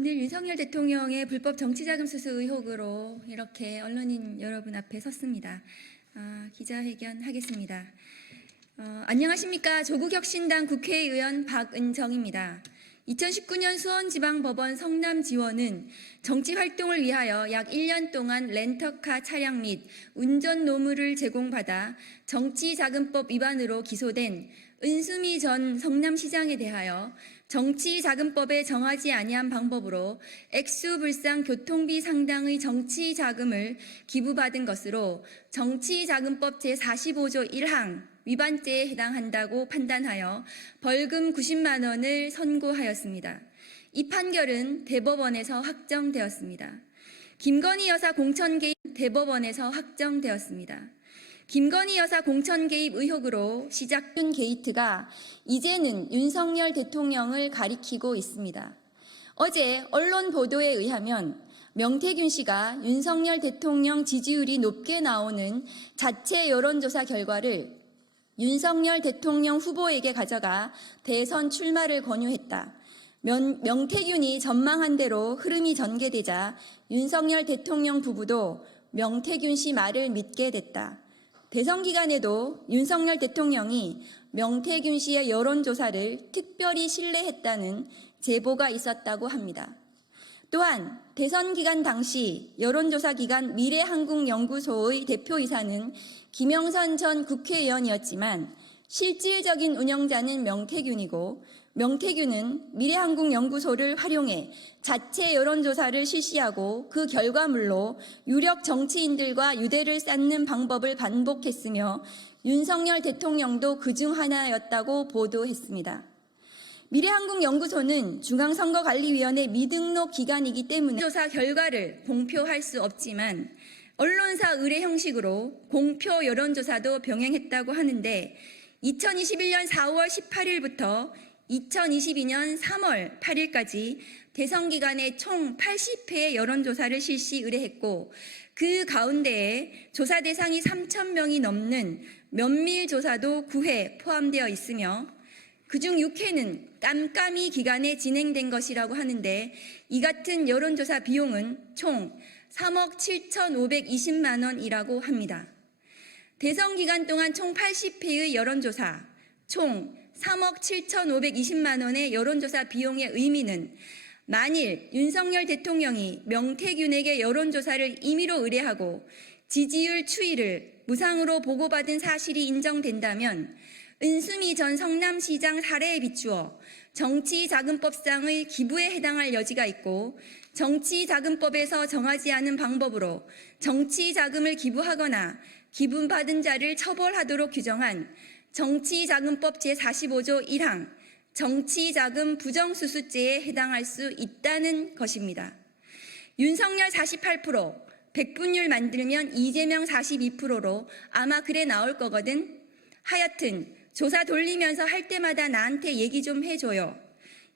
오늘 윤석열 대통령의 불법 정치자금 수수 의혹으로 이렇게 언론인 여러분 앞에 섰습니다. 기자회견 하겠습니다. 안녕하십니까. 조국혁신당 국회의원 박은정입니다. 2019년 수원지방법원 성남지원은 정치활동을 위하여 약 1년 동안 렌터카 차량 및 운전 노무를 제공받아 정치자금법 위반으로 기소된 은수미 전 성남시장에 대하여 정치자금법에 정하지 아니한 방법으로 액수불상 교통비 상당의 정치자금을 기부받은 것으로 정치자금법 제45조 1항 위반죄에 해당한다고 판단하여 벌금 90만 원을 선고하였습니다. 이 판결은 대법원에서 확정되었습니다. 김건희 여사 공천 개입 대법원에서 확정되었습니다. 김건희 여사 공천 개입 의혹으로 시작된 게이트가 이제는 윤석열 대통령을 가리키고 있습니다. 어제 언론 보도에 의하면 명태균 씨가 윤석열 대통령 지지율이 높게 나오는 자체 여론조사 결과를 윤석열 대통령 후보에게 가져가 대선 출마를 권유했다. 명태균이 전망한 대로 흐름이 전개되자 윤석열 대통령 부부도 명태균 씨 말을 믿게 됐다. 대선 기간에도 윤석열 대통령이 명태균 씨의 여론조사를 특별히 신뢰했다는 제보가 있었다고 합니다. 또한 대선 기간 당시 여론조사 기관 미래한국연구소의 대표이사는 김영선 전 국회의원이었지만 실질적인 운영자는 명태균이고 명태균은 미래한국연구소를 활용해 자체 여론조사를 실시하고 그 결과물로 유력 정치인들과 유대를 쌓는 방법을 반복했으며 윤석열 대통령도 그중 하나였다고 보도했습니다. 미래한국연구소는 중앙선거관리위원회 미등록 기관이기 때문에 조사 결과를 공표할 수 없지만 언론사 의뢰 형식으로 공표 여론조사도 병행했다고 하는데 2021년 4월 18일부터 2022년 3월 8일까지 대선 기간에 총 80회의 여론조사를 실시 의뢰했고 그 가운데에 조사 대상이 3,000명이 넘는 면밀조사도 9회 포함되어 있으며 그중 6회는 깜깜이 기간에 진행된 것이라고 하는데 이 같은 여론조사 비용은 총 3억 7,520만 원이라고 합니다. 대선 기간 동안 총 80회의 여론조사, 총 3억 7,520만 원의 여론조사 비용의 의미는 만일 윤석열 대통령이 명태균에게 여론조사를 임의로 의뢰하고 지지율 추이를 무상으로 보고받은 사실이 인정된다면 은수미 전 성남시장 사례에 비추어 정치자금법상의 기부에 해당할 여지가 있고 정치자금법에서 정하지 않은 방법으로 정치자금을 기부하거나 기부받은 자를 처벌하도록 규정한 정치자금법 제45조 1항 정치자금 부정수수죄에 해당할 수 있다는 것입니다. 윤석열 48%, 백분율 만들면 이재명 42%로 아마 그래 나올 거거든. 하여튼 조사 돌리면서 할 때마다 나한테 얘기 좀 해줘요.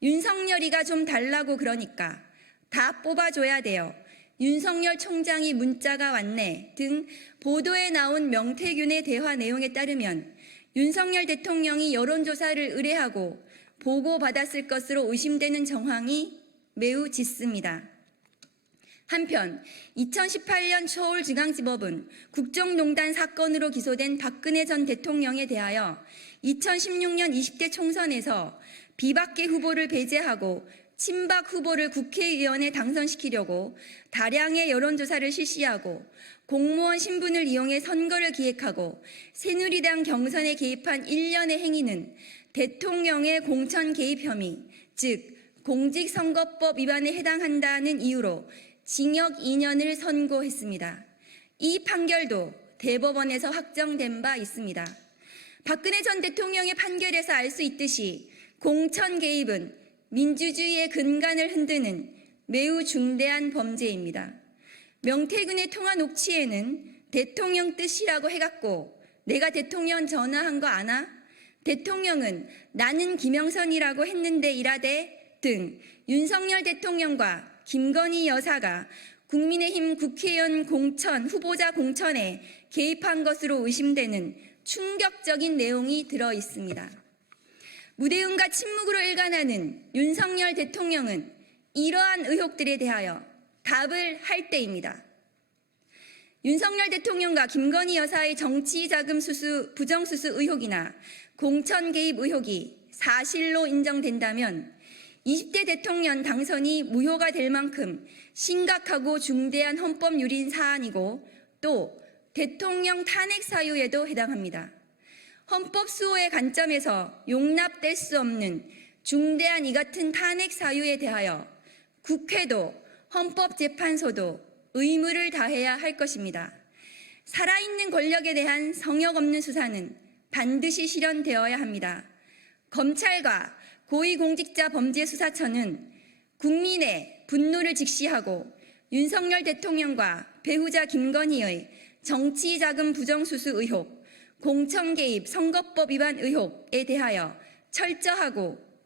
윤석열이가 좀 달라고 그러니까 다 뽑아줘야 돼요. 윤석열 총장이 문자가 왔네 등 보도에 나온 명태균의 대화 내용에 따르면 윤석열 대통령이 여론조사를 의뢰하고 보고받았을 것으로 의심되는 정황이 매우 짙습니다. 한편 2018년 서울중앙지법은 국정농단 사건으로 기소된 박근혜 전 대통령에 대하여 2016년 20대 총선에서 비박계 후보를 배제하고 친박 후보를 국회의원에 당선시키려고 다량의 여론조사를 실시하고 공무원 신분을 이용해 선거를 기획하고 새누리당 경선에 개입한 일련의 행위는 대통령의 공천 개입 혐의, 즉 공직선거법 위반에 해당한다는 이유로 징역 2년을 선고했습니다. 이 판결도 대법원에서 확정된 바 있습니다. 박근혜 전 대통령의 판결에서 알 수 있듯이 공천 개입은 민주주의의 근간을 흔드는 매우 중대한 범죄입니다. 명태균의 통화 녹취에는 대통령 뜻이라고 해갖고 내가 대통령 전화한 거 아나? 대통령은 나는 김영선이라고 했는데 이라대 등 윤석열 대통령과 김건희 여사가 국민의힘 국회의원 공천, 후보자 공천에 개입한 것으로 의심되는 충격적인 내용이 들어 있습니다. 무대응과 침묵으로 일관하는 윤석열 대통령은 이러한 의혹들에 대하여 답을 할 때입니다. 윤석열 대통령과 김건희 여사의 정치자금 수수, 부정수수 의혹이나 공천 개입 의혹이 사실로 인정된다면 20대 대통령 당선이 무효가 될 만큼 심각하고 중대한 헌법유린 사안이고 또 대통령 탄핵 사유에도 해당합니다. 헌법 수호의 관점에서 용납될 수 없는 중대한 이 같은 탄핵 사유에 대하여 국회도 헌법재판소도 의무를 다해야 할 것입니다. 살아있는 권력에 대한 성역 없는 수사는 반드시 실현되어야 합니다. 검찰과 고위공직자범죄수사처는 국민의 분노를 직시하고 윤석열 대통령과 배우자 김건희의 정치자금 부정수수 의혹, 공천개입 선거법 위반 의혹에 대하여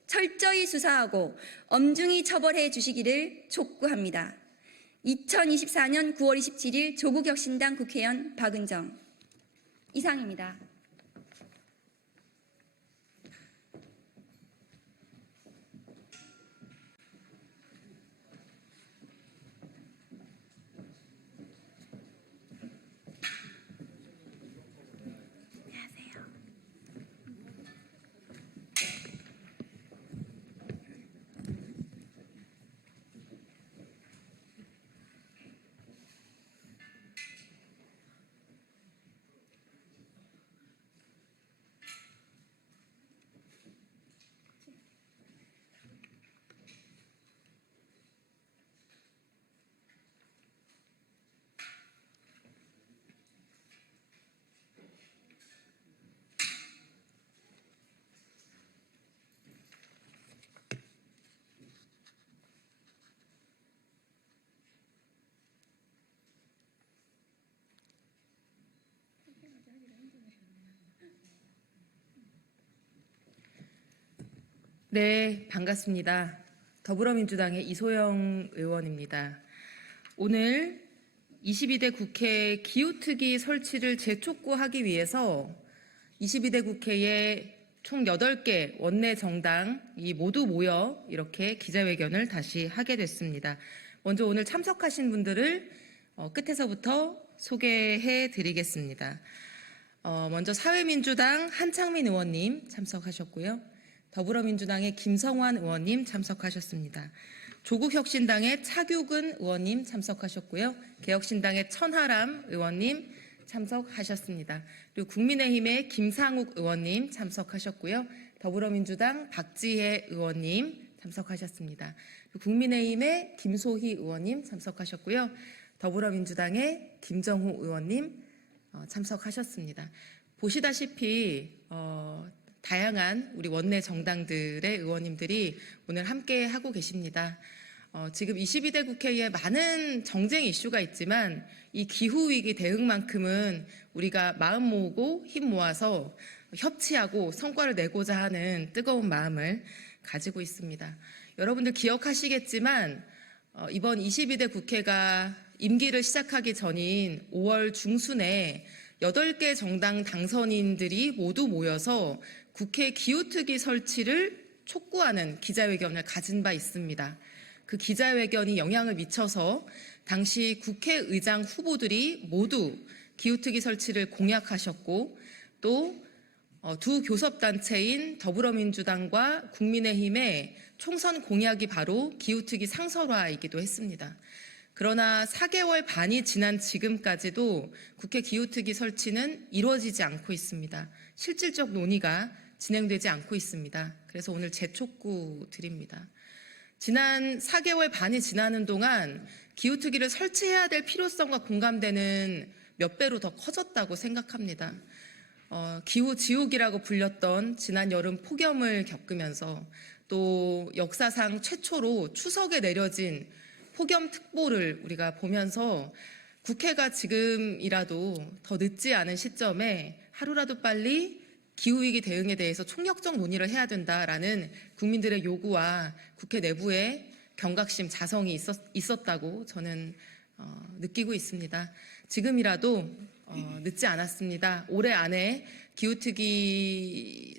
철저히 수사하고 엄중히 처벌해 주시기를 촉구합니다. 2024년 9월 27일 조국혁신당 국회의원 박은정. 이상입니다. 네, 반갑습니다. 더불어민주당의 이소영 의원입니다. 오늘 22대 국회 기후특위 설치를 재촉구하기 위해서 22대 국회에 총 8개 원내 정당이 모두 모여 이렇게 기자회견을 다시 하게 됐습니다. 먼저 오늘 참석하신 분들을 끝에서부터 소개해 드리겠습니다. 먼저 사회민주당 한창민 의원님 참석하셨고요. 더불어민주당의 김성환 의원님 참석하셨습니다. 조국혁신당의 차규근 의원님 참석하셨고요. 개혁신당의 천하람 의원님 참석하셨습니다. 그리고 국민의힘의 김상욱 의원님 참석하셨고요. 더불어민주당 박지혜 의원님 참석하셨습니다. 국민의힘의 김소희 의원님 참석하셨고요. 더불어민주당의 김정호 의원님 참석하셨습니다. 보시다시피 다양한 우리 원내 정당들의 의원님들이 오늘 함께 하고 계십니다. 지금 22대 국회에 많은 정쟁 이슈가 있지만 이 기후위기 대응만큼은 우리가 마음 모으고 힘 모아서 협치하고 성과를 내고자 하는 뜨거운 마음을 가지고 있습니다. 여러분들 기억하시겠지만 이번 22대 국회가 임기를 시작하기 전인 5월 중순에 8개 정당 당선인들이 모두 모여서 국회 기후특위 설치를 촉구하는 기자회견을 가진 바 있습니다. 그 기자회견이 영향을 미쳐서 당시 국회의장 후보들이 모두 기후특위 설치를 공약하셨고 또 두 교섭단체인 더불어민주당과 국민의힘의 총선 공약이 바로 기후특위 상설화이기도 했습니다. 그러나 4개월 반이 지난 지금까지도 국회 기후특위 설치는 이루어지지 않고 있습니다. 실질적 논의가 진행되지 않고 있습니다. 그래서 오늘 재촉구 드립니다. 지난 4개월 반이 지나는 동안 기후특위를 설치해야 될 필요성과 공감대는 몇 배로 더 커졌다고 생각합니다. 기후지옥이라고 불렸던 지난 여름 폭염을 겪으면서 또 역사상 최초로 추석에 내려진 폭염특보를 우리가 보면서 국회가 지금이라도 더 늦지 않은 시점에 하루라도 빨리 기후위기 대응에 대해서 총력적 논의를 해야 된다라는 국민들의 요구와 국회 내부의 경각심, 자성이 있었다고 저는 느끼고 있습니다. 지금이라도 늦지 않았습니다. 올해 안에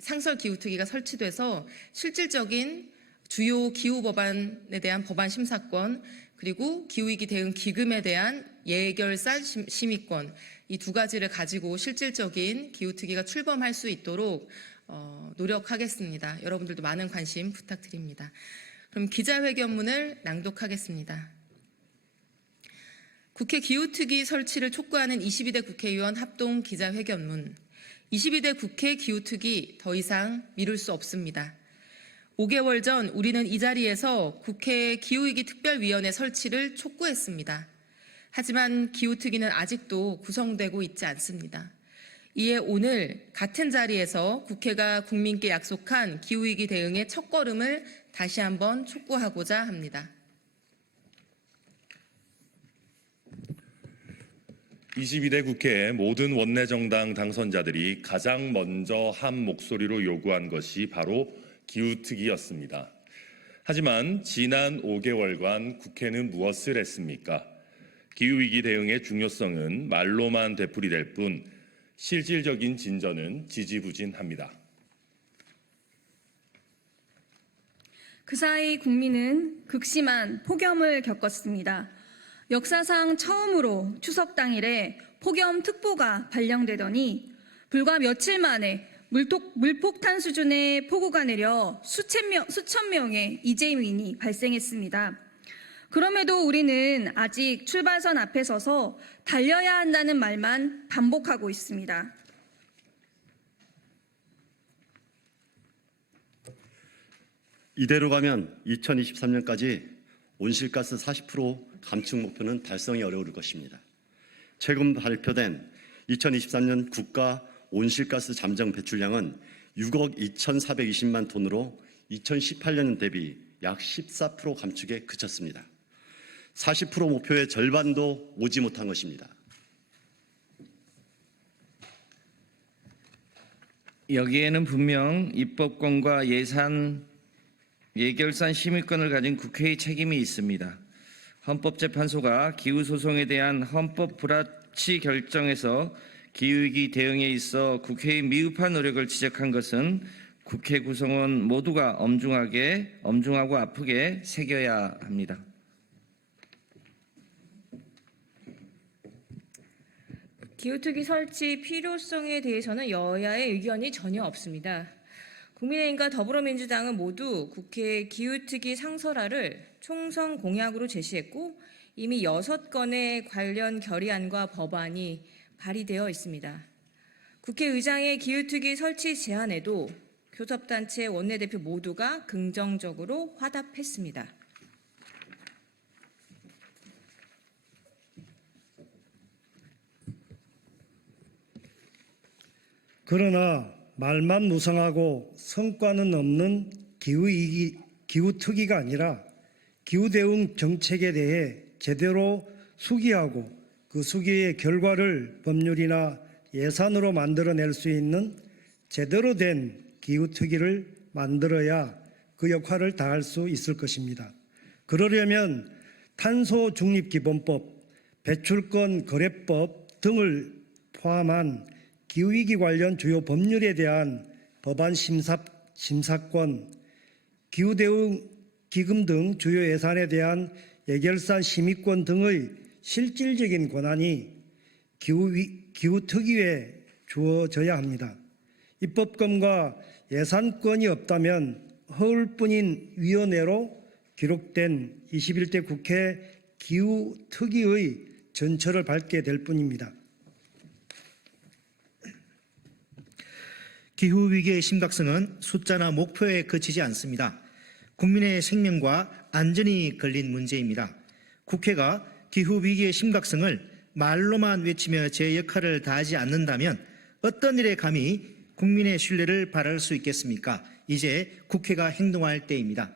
상설 기후특위가 설치돼서 실질적인 주요 기후 법안에 대한 법안 심사권, 그리고 기후위기 대응 기금에 대한 예결산 심의권, 이 두 가지를 가지고 실질적인 기후특위가 출범할 수 있도록 노력하겠습니다. 여러분들도 많은 관심 부탁드립니다. 그럼 기자회견문을 낭독하겠습니다. 국회 기후특위 설치를 촉구하는 22대 국회의원 합동 기자회견문. 22대 국회 기후특위 더 이상 미룰 수 없습니다. 5개월 전 우리는 이 자리에서 국회 기후위기 특별위원회 설치를 촉구했습니다. 하지만 기후특위는 아직도 구성되고 있지 않습니다. 이에 오늘 같은 자리에서 국회가 국민께 약속한 기후위기 대응의 첫걸음을 다시 한번 촉구하고자 합니다. 22대 국회의 모든 원내정당 당선자들이 가장 먼저 한 목소리로 요구한 것이 바로 기후특위였습니다. 하지만 지난 5개월간 국회는 무엇을 했습니까? 기후위기 대응의 중요성은 말로만 되풀이될 뿐 실질적인 진전은 지지부진합니다. 그 사이 국민은 극심한 폭염을 겪었습니다. 역사상 처음으로 추석 당일에 폭염특보가 발령되더니 불과 며칠 만에 물폭탄 수준의 폭우가 내려 수천 명의 이재민이 발생했습니다. 그럼에도 우리는 아직 출발선 앞에 서서 달려야 한다는 말만 반복하고 있습니다. 이대로 가면 2023년까지 온실가스 40% 감축 목표는 달성이 어려울 것입니다. 최근 발표된 2023년 국가 온실가스 잠정 배출량은 6억 2,420만 톤으로 2018년 대비 약 14% 감축에 그쳤습니다. 40% 목표의 절반도 오지 못한 것입니다. 여기에는 분명 입법권과 예결산 심의권을 가진 국회의 책임이 있습니다. 헌법재판소가 기후소송에 대한 헌법 불합치 결정에서 기후위기 대응에 있어 국회의 미흡한 노력을 지적한 것은 국회 구성원 모두가 엄중하고 아프게 새겨야 합니다. 기후특위 설치 필요성에 대해서는 여야의 의견이 전혀 없습니다. 국민의힘과 더불어민주당은 모두 국회 기후특위 상설화를 총선 공약으로 제시했고 이미 6건의 관련 결의안과 법안이 발의되어 있습니다. 국회의장의 기후특위 설치 제안에도 교섭단체 원내대표 모두가 긍정적으로 화답했습니다. 그러나 말만 무성하고 성과는 없는 기후특위가 아니라 기후대응 정책에 대해 제대로 수기하고 그 수기의 결과를 법률이나 예산으로 만들어낼 수 있는 제대로 된 기후특위를 만들어야 그 역할을 다할 수 있을 것입니다. 그러려면 탄소중립기본법, 배출권 거래법 등을 포함한 기후위기 관련 주요 법률에 대한 법안 심사권, 기후대응 기금 등 주요 예산에 대한 예결산 심의권 등의 실질적인 권한이 기후특위에 주어져야 합니다. 입법권과 예산권이 없다면 허울뿐인 위원회로 기록된 21대 국회 기후특위의 전철을 밟게 될 뿐입니다. 기후위기의 심각성은 숫자나 목표에 그치지 않습니다. 국민의 생명과 안전이 걸린 문제입니다. 국회가 기후위기의 심각성을 말로만 외치며 제 역할을 다하지 않는다면 어떤 일에 감히 국민의 신뢰를 바랄 수 있겠습니까? 이제 국회가 행동할 때입니다.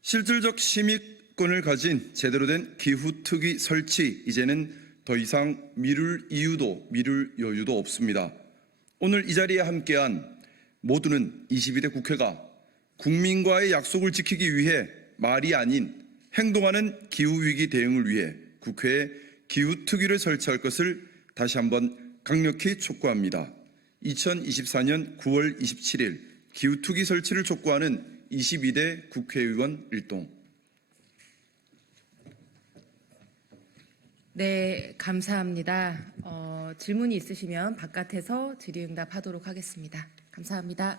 실질적 심의권을 가진 제대로 된 기후특위 설치, 이제는 더 이상 미룰 이유도 미룰 여유도 없습니다. 오늘 이 자리에 함께한 모두는 22대 국회가 국민과의 약속을 지키기 위해 말이 아닌 행동하는 기후위기 대응을 위해 국회에 기후특위를 설치할 것을 다시 한번 강력히 촉구합니다. 2024년 9월 27일 기후투기 설치를 촉구하는 22대 국회의원 일동. 네, 감사합니다. 질문이 있으시면 바깥에서 질의응답하도록 하겠습니다. 감사합니다.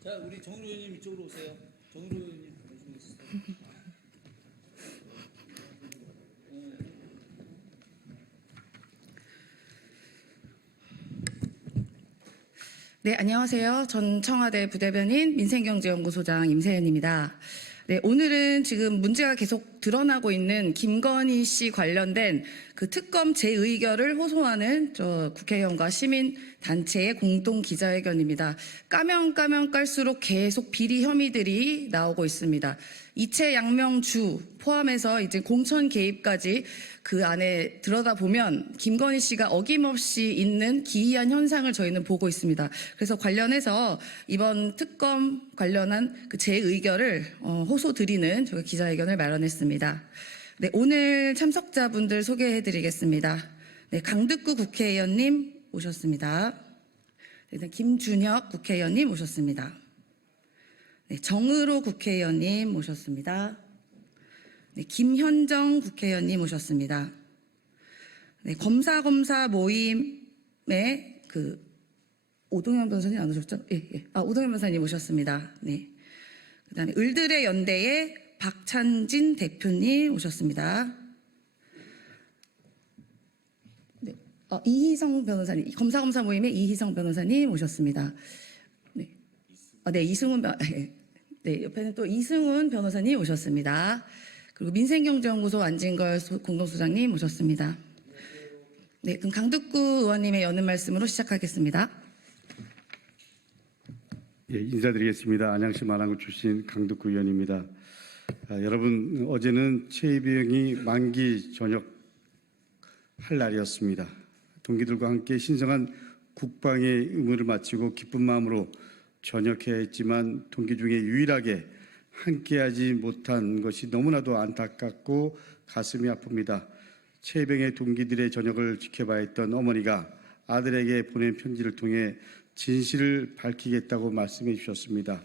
자, 우리 정의로 의원님 이쪽으로 오세요. 정의로 의원님 오시겠어요? 네, 안녕하세요. 전 청와대 부대변인 민생경제연구소장 임세연입니다. 네, 오늘은 지금 문제가 계속 드러나고 있는 김건희 씨 관련된 그 특검 재의결을 호소하는 국회의원과 시민단체의 공동 기자회견입니다. 까면 깔수록 계속 비리 혐의들이 나오고 있습니다. 이채 양명주 포함해서 이제 공천 개입까지 그 안에 들여다보면 김건희 씨가 어김없이 있는 기이한 현상을 저희는 보고 있습니다. 그래서 관련해서 이번 특검 관련한 그 재의결을 호소드리는 저희 기자회견을 마련했습니다. 네, 오늘 참석자분들 소개해드리겠습니다. 네, 강득구 국회의원님 오셨습니다. 네, 김준혁 국회의원님 오셨습니다. 네, 정의로 국회의원님 모셨습니다. 네, 김현정 국회의원님 모셨습니다. 네, 검사 모임의 오동현 변호사님 안 오셨죠? 예. 오동현 변호사님 모셨습니다. 네. 그다음에 을들의 연대의 박찬진 대표님 오셨습니다. 네, 이희성 변호사님, 검사 모임의 이희성 변호사님 오셨습니다. 네, 네, 이승훈 네, 옆에는 또 이승훈 변호사님 오셨습니다. 그리고 민생경제연구소 안진걸 공동소장님 오셨습니다. 네, 그럼 강득구 의원님의 여는 말씀으로 시작하겠습니다. 예, 인사드리겠습니다. 안양시 마랑구 출신 강득구 의원입니다. 여러분, 어제는 최이병이 만기 전역할 날이었습니다. 동기들과 함께 신성한 국방의 의무를 마치고 기쁜 마음으로 전역해야 했지만 동기 중에 유일하게 함께하지 못한 것이 너무나도 안타깝고 가슴이 아픕니다. 최병의 동기들의 전역을 지켜봐야 했던 어머니가 아들에게 보낸 편지를 통해 진실을 밝히겠다고 말씀해 주셨습니다.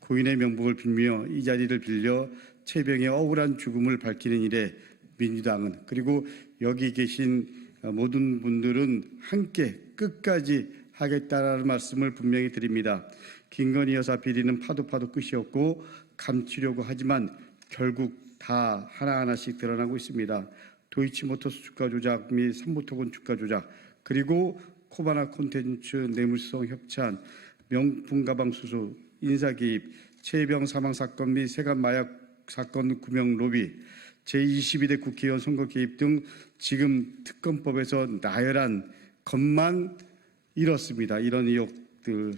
고인의 명복을 빌며 이 자리를 빌려 최병의 억울한 죽음을 밝히는 일에 민주당은 그리고 여기 계신 모든 분들은 함께 끝까지 하겠다라는 말씀을 분명히 드립니다. 김건희 여사 비리는 파도 끝이 없고 감추려고 하지만 결국 다 하나하나씩 드러나고 있습니다. 도이치모터스 주가 조작 및 삼부토건 주가 조작, 그리고 코바나 콘텐츠 뇌물성 협찬, 명품 가방 수수, 인사 개입, 최병 사망 사건 및 세관 마약 사건 구명 로비, 제22대 국회의원 선거 개입 등 지금 특검법에서 나열한 것만 이렇습니다. 이런 의혹들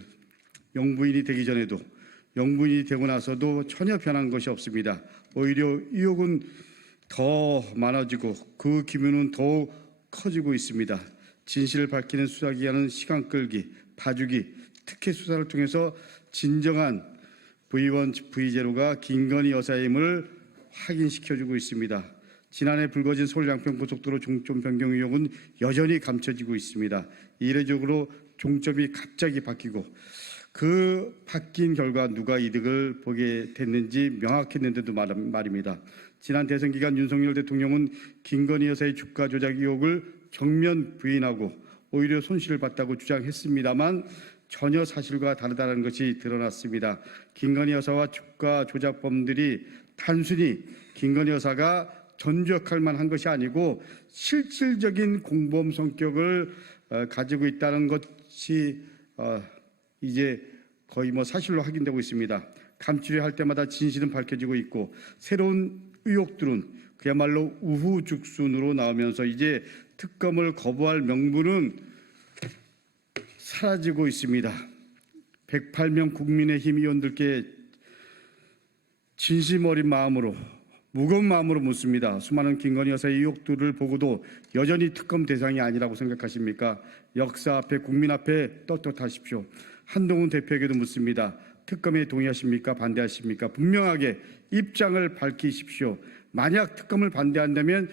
영부인이 되기 전에도 영부인이 되고 나서도 전혀 변한 것이 없습니다. 오히려 의혹은 더 많아지고 그 기면은 더욱 커지고 있습니다. 진실을 밝히는 수사기관은 시간 끌기, 봐주기, 특혜 수사를 통해서 진정한 V1, V0가 김건희 여사의 힘을 확인시켜주고 있습니다. 지난해 불거진 서울 양평고속도로 종점 변경 의혹은 여전히 감춰지고 있습니다. 이례적으로 종점이 갑자기 바뀌고 그 바뀐 결과 누가 이득을 보게 됐는지 명확했는데도 말입니다. 지난 대선 기간 윤석열 대통령은 김건희 여사의 주가 조작 의혹을 정면 부인하고 오히려 손실을 봤다고 주장했습니다만 전혀 사실과 다르다는 것이 드러났습니다. 김건희 여사와 주가 조작범들이 단순히 김건희 여사가 전주 역할만 한 것이 아니고 실질적인 공범 성격을 가지고 있다는 것이 이제 거의 사실로 확인되고 있습니다. 감추려 할 때마다 진실은 밝혀지고 있고 새로운 의혹들은 그야말로 우후죽순으로 나오면서 이제 특검을 거부할 명분은 사라지고 있습니다. 108명 국민의힘 의원들께 진심 어린 마음으로 무거운 마음으로 묻습니다. 수많은 김건희 여사의 의혹들을 보고도 여전히 특검 대상이 아니라고 생각하십니까? 역사 앞에 국민 앞에 떳떳하십시오. 한동훈 대표에게도 묻습니다. 특검에 동의하십니까? 반대하십니까? 분명하게 입장을 밝히십시오. 만약 특검을 반대한다면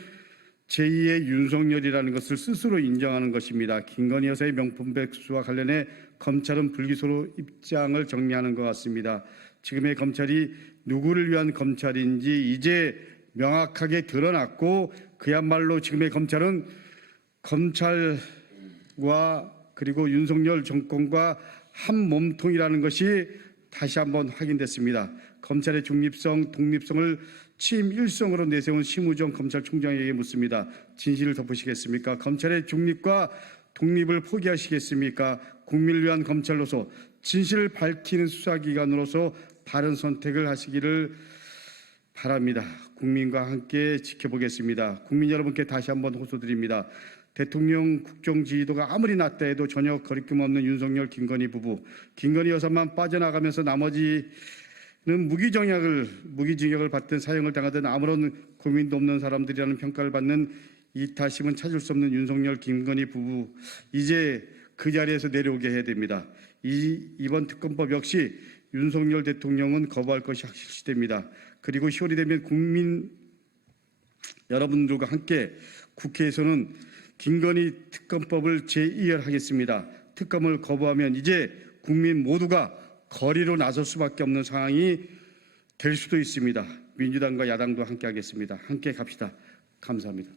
제2의 윤석열이라는 것을 스스로 인정하는 것입니다. 김건희 여사의 명품 백수와 관련해 검찰은 불기소로 입장을 정리하는 것 같습니다. 지금의 검찰이 누구를 위한 검찰인지 이제 명확하게 드러났고 그야말로 지금의 검찰은 검찰과 그리고 윤석열 정권과 한 몸통이라는 것이 다시 한번 확인됐습니다. 검찰의 중립성, 독립성을 취임 일성으로 내세운 심우정 검찰총장에게 묻습니다. 진실을 덮으시겠습니까? 검찰의 중립과 독립을 포기하시겠습니까? 국민을 위한 검찰로서 진실을 밝히는 수사기관으로서 바른 선택을 하시기를 바랍니다. 국민과 함께 지켜보겠습니다. 국민 여러분께 다시 한번 호소드립니다. 대통령 국정 지지도가 아무리 낮다 해도 전혀 거리낌 없는 윤석열, 김건희 부부. 김건희 여사만 빠져나가면서 나머지는 무기징역을 받든 사형을 당하든 아무런 고민도 없는 사람들이라는 평가를 받는 이타심은 찾을 수 없는 윤석열, 김건희 부부. 이제 그 자리에서 내려오게 해야 됩니다. 이번 특검법 역시 윤석열 대통령은 거부할 것이 확실시됩니다. 그리고 10월이 되면 국민 여러분들과 함께 국회에서는 김건희 특검법을 제2열하겠습니다. 특검을 거부하면 이제 국민 모두가 거리로 나설 수밖에 없는 상황이 될 수도 있습니다. 민주당과 야당도 함께 하겠습니다. 함께 갑시다. 감사합니다.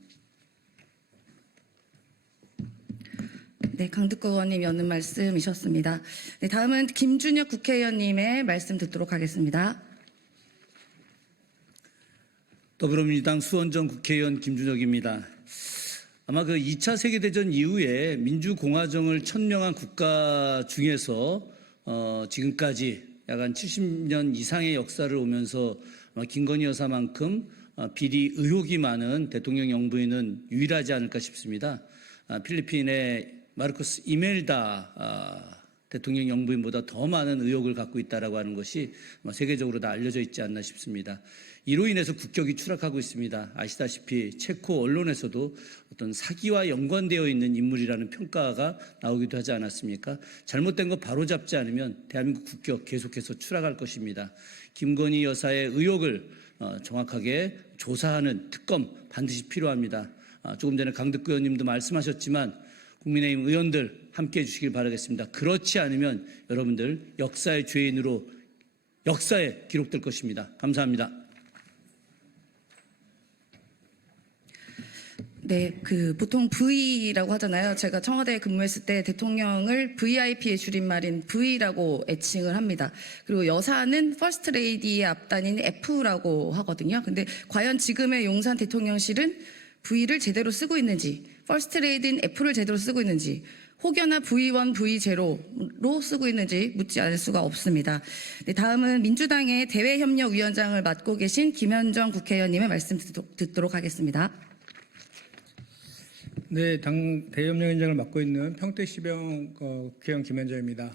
네, 강득구 의원님 여는 말씀이셨습니다. 네, 다음은 김준혁 국회의원님의 말씀 듣도록 하겠습니다. 더불어민주당 수원전 국회의원 김준혁입니다. 아마 그 2차 세계대전 이후에 민주공화정을 천명한 국가 중에서 지금까지 약 한 70년 이상의 역사를 오면서 김건희 여사만큼 비리 의혹이 많은 대통령 영부인은 유일하지 않을까 싶습니다. 필리핀의 마르코스 이멜다 대통령 영부인보다 더 많은 의혹을 갖고 있다라고 하는 것이 세계적으로 다 알려져 있지 않나 싶습니다. 이로 인해서 국격이 추락하고 있습니다. 아시다시피 체코 언론에서도 어떤 사기와 연관되어 있는 인물이라는 평가가 나오기도 하지 않았습니까? 잘못된 거 바로잡지 않으면 대한민국 국격 계속해서 추락할 것입니다. 김건희 여사의 의혹을 정확하게 조사하는 특검 반드시 필요합니다. 조금 전에 강득구 의원님도 말씀하셨지만 국민의힘 의원들 함께해 주시길 바라겠습니다. 그렇지 않으면 여러분들 역사의 죄인으로 역사에 기록될 것입니다. 감사합니다. 네, 보통 V라고 하잖아요. 제가 청와대에 근무했을 때 대통령을 VIP의 줄임말인 V라고 애칭을 합니다. 그리고 여사는 퍼스트 레이디의 앞단인 F라고 하거든요. 근데 과연 지금의 용산 대통령실은 V를 제대로 쓰고 있는지, 퍼스트 레이디인 F를 제대로 쓰고 있는지, 혹여나 V1, V0로 쓰고 있는지 묻지 않을 수가 없습니다. 네, 다음은 민주당의 대외협력위원장을 맡고 계신 김현정 국회의원님의 말씀 듣도록 하겠습니다. 네, 당 대협력위원장을 맡고 있는 평택시병 국회의원 김현정입니다.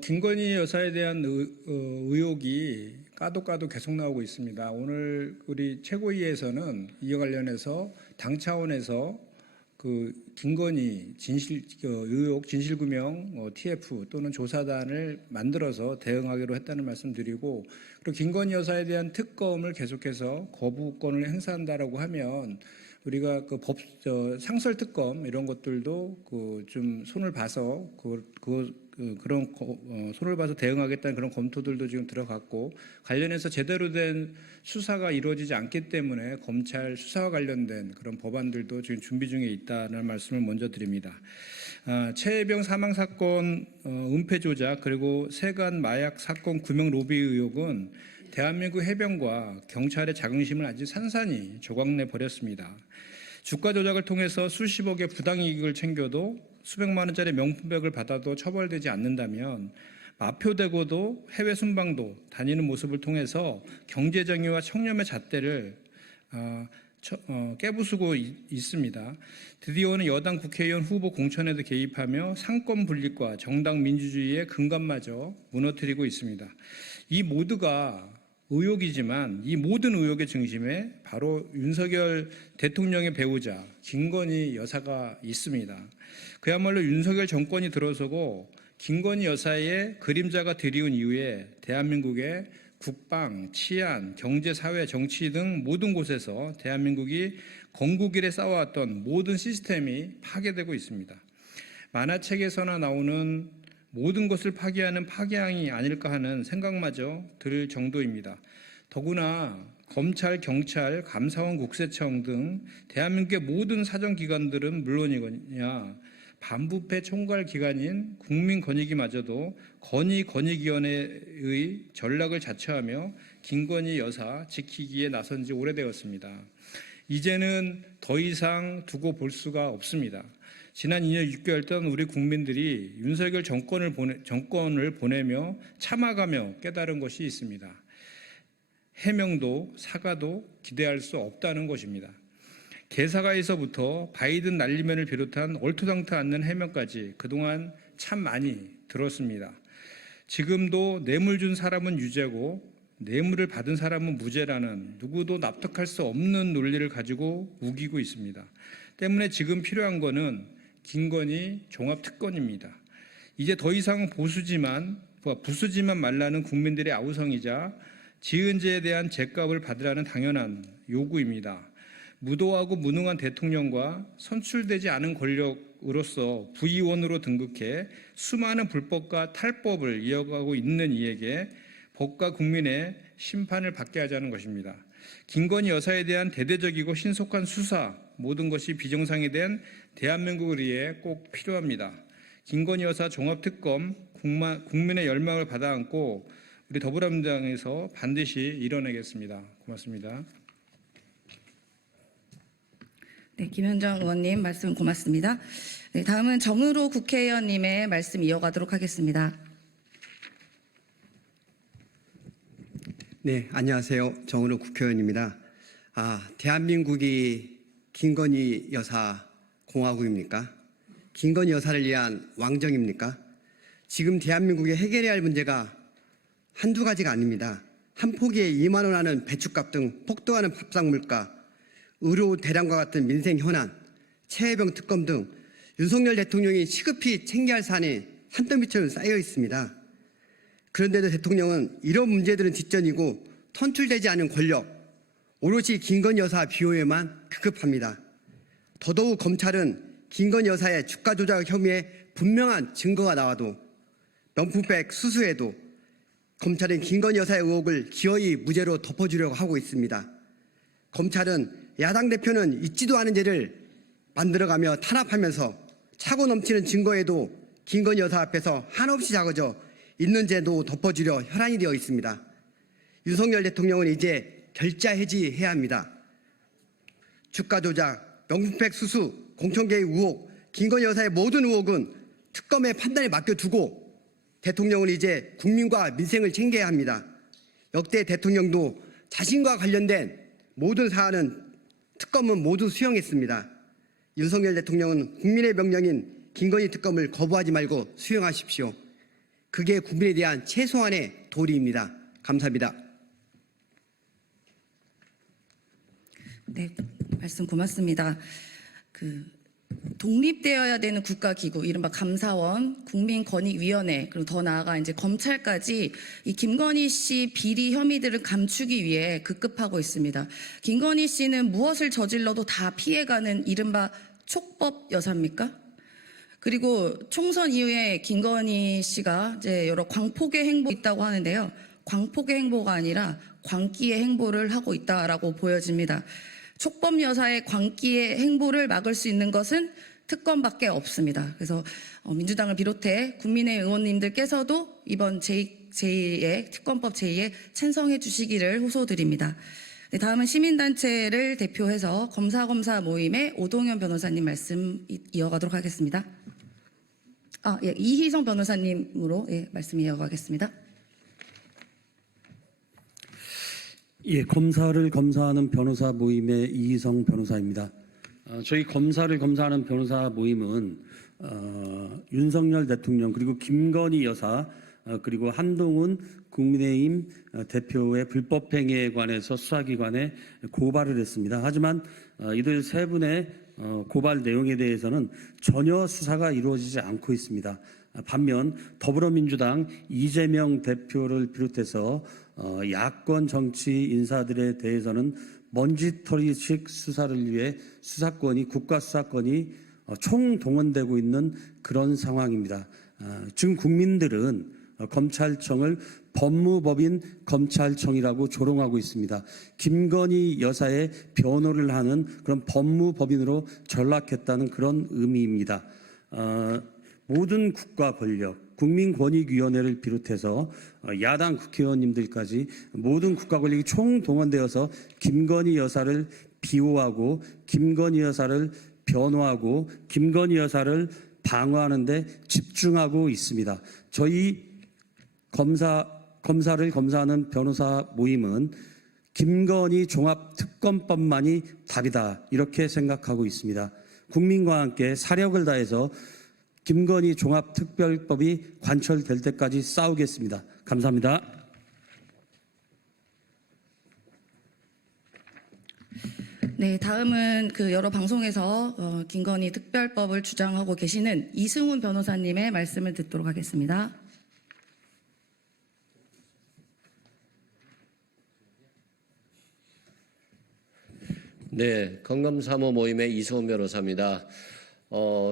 김건희 여사에 대한 의혹이 까도 계속 나오고 있습니다. 오늘 우리 최고위에서는 이와 관련해서 당 차원에서 김건희 의혹 진실규명 TF 또는 조사단을 만들어서 대응하기로 했다는 말씀드리고, 그리고 김건희 여사에 대한 특검을 계속해서 거부권을 행사한다라고 하면 우리가 상설 특검 이런 것들도 좀 손을 봐서 손을 봐서 대응하겠다는 그런 검토들도 지금 들어갔고, 관련해서 제대로 된 수사가 이루어지지 않기 때문에 검찰 수사와 관련된 그런 법안들도 지금 준비 중에 있다는 말씀을 먼저 드립니다. 최혜병 사망 사건 은폐 조작 그리고 세관 마약 사건 구명 로비 의혹은 대한민국 해병과 경찰의 자긍심을 아주 산산이 조각내 버렸습니다. 주가 조작을 통해서 수십억의 부당이익을 챙겨도 수백만 원짜리 명품백을 받아도 처벌되지 않는다면 마표되고도 해외 순방도 다니는 모습을 통해서 경제정의와 청렴의 잣대를 깨부수고 있습니다. 드디어는 여당 국회의원 후보 공천에도 개입하며 상권 분립과 정당 민주주의의 근간마저 무너뜨리고 있습니다. 이 모두가 의혹이지만 이 모든 의혹의 중심에 바로 윤석열 대통령의 배우자 김건희 여사가 있습니다. 그야말로 윤석열 정권이 들어서고 김건희 여사의 그림자가 드리운 이후에 대한민국의 국방, 치안, 경제, 사회, 정치 등 모든 곳에서 대한민국이 건국일에 쌓아왔던 모든 시스템이 파괴되고 있습니다. 만화책에서나 나오는 모든 것을 파괴하는 파괴왕이 아닐까 하는 생각마저 들 정도입니다. 더구나 검찰, 경찰, 감사원, 국세청 등 대한민국의 모든 사정기관들은 물론이거냐 반부패 총괄 기관인 국민권익위마저도 권익위원회의 전락을 자처하며 김건희 여사 지키기에 나선 지 오래되었습니다. 이제는 더 이상 두고 볼 수가 없습니다. 지난 2년 6개월 동안 우리 국민들이 윤석열 정권을 보내며 참아가며 깨달은 것이 있습니다. 해명도 사과도 기대할 수 없다는 것입니다. 개사가에서부터 바이든 날리면을 비롯한 얼토당토 않는 해명까지 그동안 참 많이 들었습니다. 지금도 뇌물 준 사람은 유죄고 뇌물을 받은 사람은 무죄라는 누구도 납득할 수 없는 논리를 가지고 우기고 있습니다. 때문에 지금 필요한 거는 김건희 종합특검입니다. 이제 더 이상 부수지만 말라는 국민들의 아우성이자 지은 죄에 대한 죄값을 받으라는 당연한 요구입니다. 무도하고 무능한 대통령과 선출되지 않은 권력으로서 부의원으로 등극해 수많은 불법과 탈법을 이어가고 있는 이에게 법과 국민의 심판을 받게 하자는 것입니다. 김건희 여사에 대한 대대적이고 신속한 수사, 모든 것이 비정상이 된 대한민국을 위해 꼭 필요합니다. 김건희 여사 종합특검 국민의 열망을 받아안고 우리 더불어민주당에서 반드시 이뤄내겠습니다. 고맙습니다. 네, 김현정 의원님 말씀 고맙습니다. 네, 다음은 정의로 국회의원님의 말씀 이어가도록 하겠습니다. 네, 안녕하세요. 정의로 국회의원입니다. 대한민국이 김건희 여사 공화국입니까? 김건희 여사를 위한 왕정입니까? 지금 대한민국에 해결해야 할 문제가 한두 가지가 아닙니다. 한 포기에 2만 원 하는 배춧값 등 폭등하는 밥상 물가, 의료 대란과 같은 민생 현안, 최혜병 특검 등 윤석열 대통령이 시급히 챙겨야 할 사안이 산더미처럼 쌓여 있습니다. 그런데도 대통령은 이런 문제들은 뒷전이고 선출되지 않은 권력, 오롯이 김건희 여사 비호에만 급급합니다. 더더욱 검찰은 김건희 여사의 주가 조작 혐의에 분명한 증거가 나와도 명품백 수수에도 검찰은 김건희 여사의 의혹을 기어이 무죄로 덮어주려고 하고 있습니다. 검찰은 야당 대표는 있지도 않은 죄를 만들어가며 탄압하면서 차고 넘치는 증거에도 김건희 여사 앞에서 한없이 작아져 있는 죄도 덮어주려 혈안이 되어 있습니다. 윤석열 대통령은 이제 결자 해지해야 합니다. 주가 조작, 명품백 수수, 공천개입 의혹, 김건희 여사의 모든 의혹은 특검의 판단에 맡겨두고 대통령은 이제 국민과 민생을 챙겨야 합니다. 역대 대통령도 자신과 관련된 모든 사안은 특검은 모두 수용했습니다. 윤석열 대통령은 국민의 명령인 김건희 특검을 거부하지 말고 수용하십시오. 그게 국민에 대한 최소한의 도리입니다. 감사합니다. 네, 말씀 고맙습니다. 독립되어야 되는 국가기구, 이른바 감사원, 국민권익위원회, 그리고 더 나아가 이제 검찰까지 이 김건희 씨 비리 혐의들을 감추기 위해 급급하고 있습니다. 김건희 씨는 무엇을 저질러도 다 피해가는 이른바 촉법 여사입니까? 그리고 총선 이후에 김건희 씨가 이제 여러 광폭의 행보 있다고 하는데요. 광폭의 행보가 아니라 광기의 행보를 하고 있다라고 보여집니다. 촉법 여사의 광기의 행보를 막을 수 있는 것은 특검밖에 없습니다. 그래서 민주당을 비롯해 국민의 의원님들께서도 이번 제2의 특검법 제2에 찬성해 주시기를 호소드립니다. 네, 다음은 시민단체를 대표해서 검사 모임의 오동현 변호사님 말씀 이어가도록 하겠습니다. 예, 이희성 변호사님으로 말씀 이어가겠습니다. 예, 검사를 검사하는 변호사 모임의 이희성 변호사입니다. 저희 검사를 검사하는 변호사 모임은 윤석열 대통령 그리고 김건희 여사 그리고 한동훈 국민의힘 대표의 불법 행위에 관해서 수사기관에 고발을 했습니다. 하지만 이들 세 분의 고발 내용에 대해서는 전혀 수사가 이루어지지 않고 있습니다. 반면 더불어민주당 이재명 대표를 비롯해서 야권 정치 인사들에 대해서는 먼지털이식 수사를 위해 국가수사권이 총동원되고 있는 그런 상황입니다. 지금 국민들은 검찰청을 법무법인 검찰청이라고 조롱하고 있습니다. 김건희 여사의 변호를 하는 그런 법무법인으로 전락했다는 그런 의미입니다. 모든 국가 권력, 국민권익위원회를 비롯해서 야당 국회의원님들까지 모든 국가 권력이 총동원되어서 김건희 여사를 비호하고 김건희 여사를 변호하고 김건희 여사를 방어하는 데 집중하고 있습니다. 저희 검사를 검사하는 변호사 모임은 김건희 종합특검법만이 답이다 이렇게 생각하고 있습니다. 국민과 함께 사력을 다해서 김건희 종합특별법이 관철될 때까지 싸우겠습니다. 감사합니다. 네, 다음은 여러 방송에서 김건희 특별법을 주장하고 계시는 이승훈 변호사님의 말씀을 듣도록 하겠습니다. 네, 건검사모 모임의 이승훈 변호사입니다.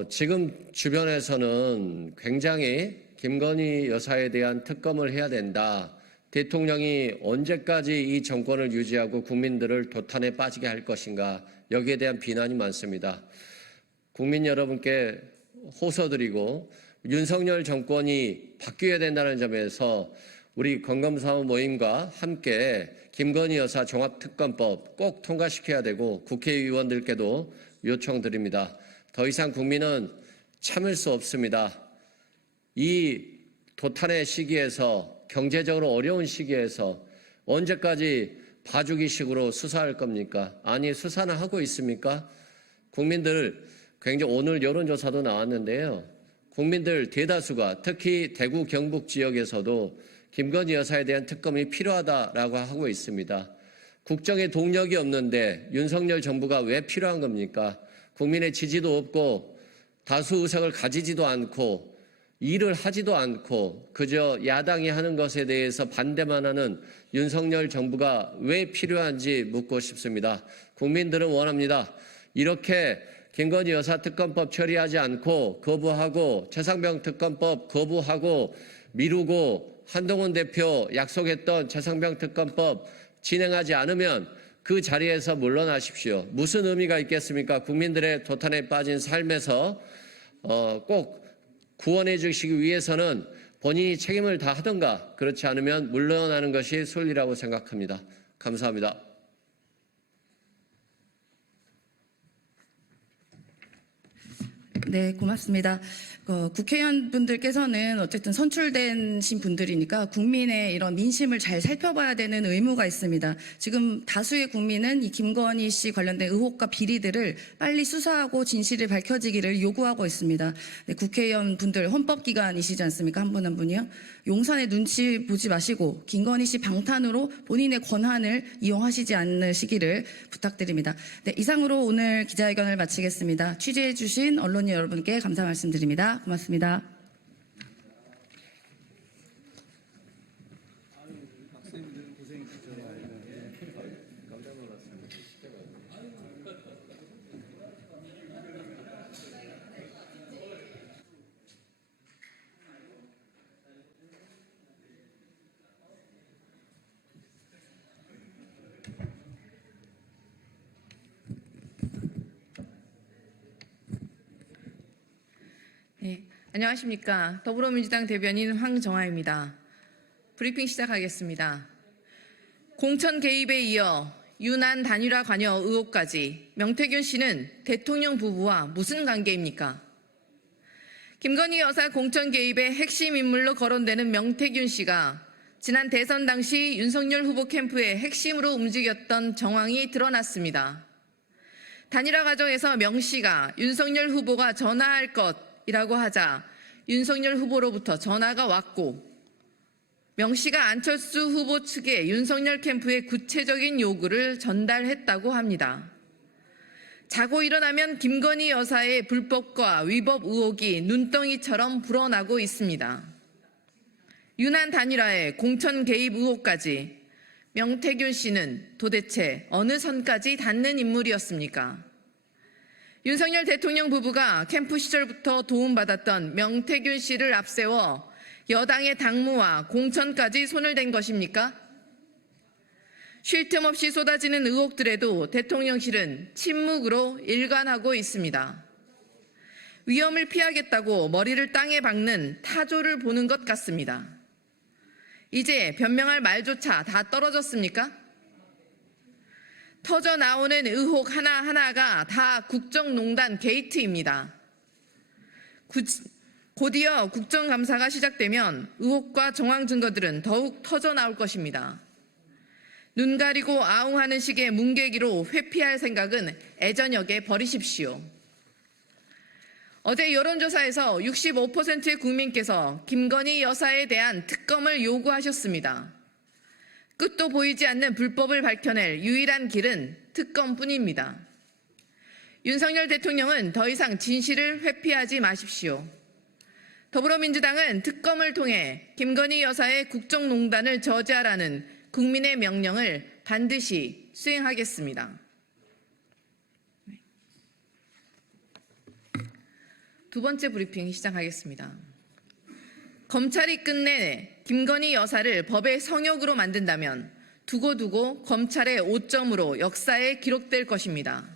지금 주변에서는 굉장히 김건희 여사에 대한 특검을 해야 된다. 대통령이 언제까지 이 정권을 유지하고 국민들을 도탄에 빠지게 할 것인가. 여기에 대한 비난이 많습니다. 국민 여러분께 호소드리고 윤석열 정권이 바뀌어야 된다는 점에서 우리 건검사모 모임과 함께 김건희 여사 종합특검법 꼭 통과시켜야 되고 국회의원들께도 요청드립니다. 더 이상 국민은 참을 수 없습니다. 이 도탄의 시기에서 경제적으로 어려운 시기에서 언제까지 봐주기식으로 수사할 겁니까? 아니 수사는 하고 있습니까? 국민들 굉장히 오늘 여론조사도 나왔는데요. 국민들 대다수가 특히 대구 경북 지역에서도 김건희 여사에 대한 특검이 필요하다라고 하고 있습니다. 국정에 동력이 없는데 윤석열 정부가 왜 필요한 겁니까? 국민의 지지도 없고 다수 의석을 가지지도 않고 일을 하지도 않고 그저 야당이 하는 것에 대해서 반대만 하는 윤석열 정부가 왜 필요한지 묻고 싶습니다. 국민들은 원합니다. 이렇게 김건희 여사 특검법 처리하지 않고 거부하고 최상병 특검법 거부하고 미루고 한동훈 대표 약속했던 최상병 특검법 진행하지 않으면 그 자리에서 물러나십시오. 무슨 의미가 있겠습니까? 국민들의 도탄에 빠진 삶에서 꼭 구원해 주시기 위해서는 본인이 책임을 다하든가 그렇지 않으면 물러나는 것이 순리라고 생각합니다. 감사합니다. 네, 고맙습니다. 국회의원분들께서는 어쨌든 선출되신 분들이니까 국민의 이런 민심을 잘 살펴봐야 되는 의무가 있습니다. 지금 다수의 국민은 이 김건희 씨 관련된 의혹과 비리들을 빨리 수사하고 진실이 밝혀지기를 요구하고 있습니다. 네, 국회의원분들 헌법기관이시지 않습니까? 한 분 한 분이요. 용산의 눈치 보지 마시고 김건희 씨 방탄으로 본인의 권한을 이용하시지 않으시기를 부탁드립니다. 네, 이상으로 오늘 기자회견을 마치겠습니다. 취재해 주신 언론인 여러분께 감사 말씀드립니다. 고맙습니다. 네, 안녕하십니까. 더불어민주당 대변인 황정아입니다. 브리핑 시작하겠습니다. 공천 개입에 이어 유난 단일화 관여 의혹까지 명태균 씨는 대통령 부부와 무슨 관계입니까? 김건희 여사 공천 개입의 핵심 인물로 거론되는 명태균 씨가 지난 대선 당시 윤석열 후보 캠프의 핵심으로 움직였던 정황이 드러났습니다. 단일화 과정에서 명 씨가 윤석열 후보가 전화할 것이라고 하자 윤석열 후보로부터 전화가 왔고, 명 씨가 안철수 후보 측에 윤석열 캠프의 구체적인 요구를 전달했다고 합니다. 자고 일어나면 김건희 여사의 불법과 위법 의혹이 눈덩이처럼 불어나고 있습니다. 유난 단일화에 공천 개입 의혹까지, 명태균 씨는 도대체 어느 선까지 닿는 인물이었습니까? 윤석열 대통령 부부가 캠프 시절부터 도움받았던 명태균 씨를 앞세워 여당의 당무와 공천까지 손을 댄 것입니까? 쉴 틈 없이 쏟아지는 의혹들에도 대통령실은 침묵으로 일관하고 있습니다. 위험을 피하겠다고 머리를 땅에 박는 타조를 보는 것 같습니다. 이제 변명할 말조차 다 떨어졌습니까? 터져 나오는 의혹 하나하나가 다 국정농단 게이트입니다. 곧이어 국정감사가 시작되면 의혹과 정황 증거들은 더욱 터져 나올 것입니다. 눈 가리고 아웅하는 식의 뭉개기로 회피할 생각은 애저녁에 버리십시오. 어제 여론조사에서 65%의 국민께서 김건희 여사에 대한 특검을 요구하셨습니다. 끝도 보이지 않는 불법을 밝혀낼 유일한 길은 특검뿐입니다. 윤석열 대통령은 더 이상 진실을 회피하지 마십시오. 더불어민주당은 특검을 통해 김건희 여사의 국정농단을 저지하라는 국민의 명령을 반드시 수행하겠습니다. 두 번째 브리핑 시작하겠습니다. 검찰이 끝내 김건희 여사를 법의 성역으로 만든다면 두고두고 검찰의 오점으로 역사에 기록될 것입니다.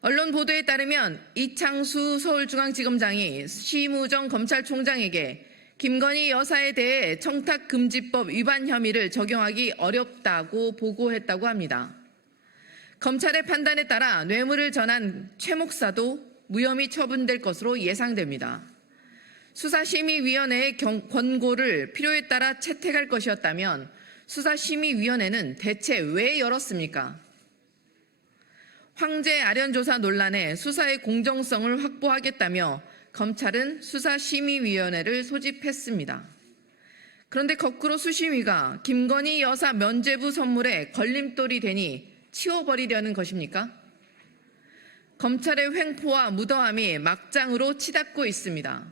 언론 보도에 따르면 이창수 서울중앙지검장이 심우정 검찰총장에게 김건희 여사에 대해 청탁금지법 위반 혐의를 적용하기 어렵다고 보고했다고 합니다. 검찰의 판단에 따라 뇌물을 전한 최 목사도 무혐의 처분될 것으로 예상됩니다. 수사심의위원회의 권고를 필요에 따라 채택할 것이었다면 수사심의위원회는 대체 왜 열었습니까? 황제 아련조사 논란에 수사의 공정성을 확보하겠다며 검찰은 수사심의위원회를 소집했습니다. 그런데 거꾸로 수심위가 김건희 여사 면죄부 선물에 걸림돌이 되니 치워버리려는 것입니까? 검찰의 횡포와 무도함이 막장으로 치닫고 있습니다.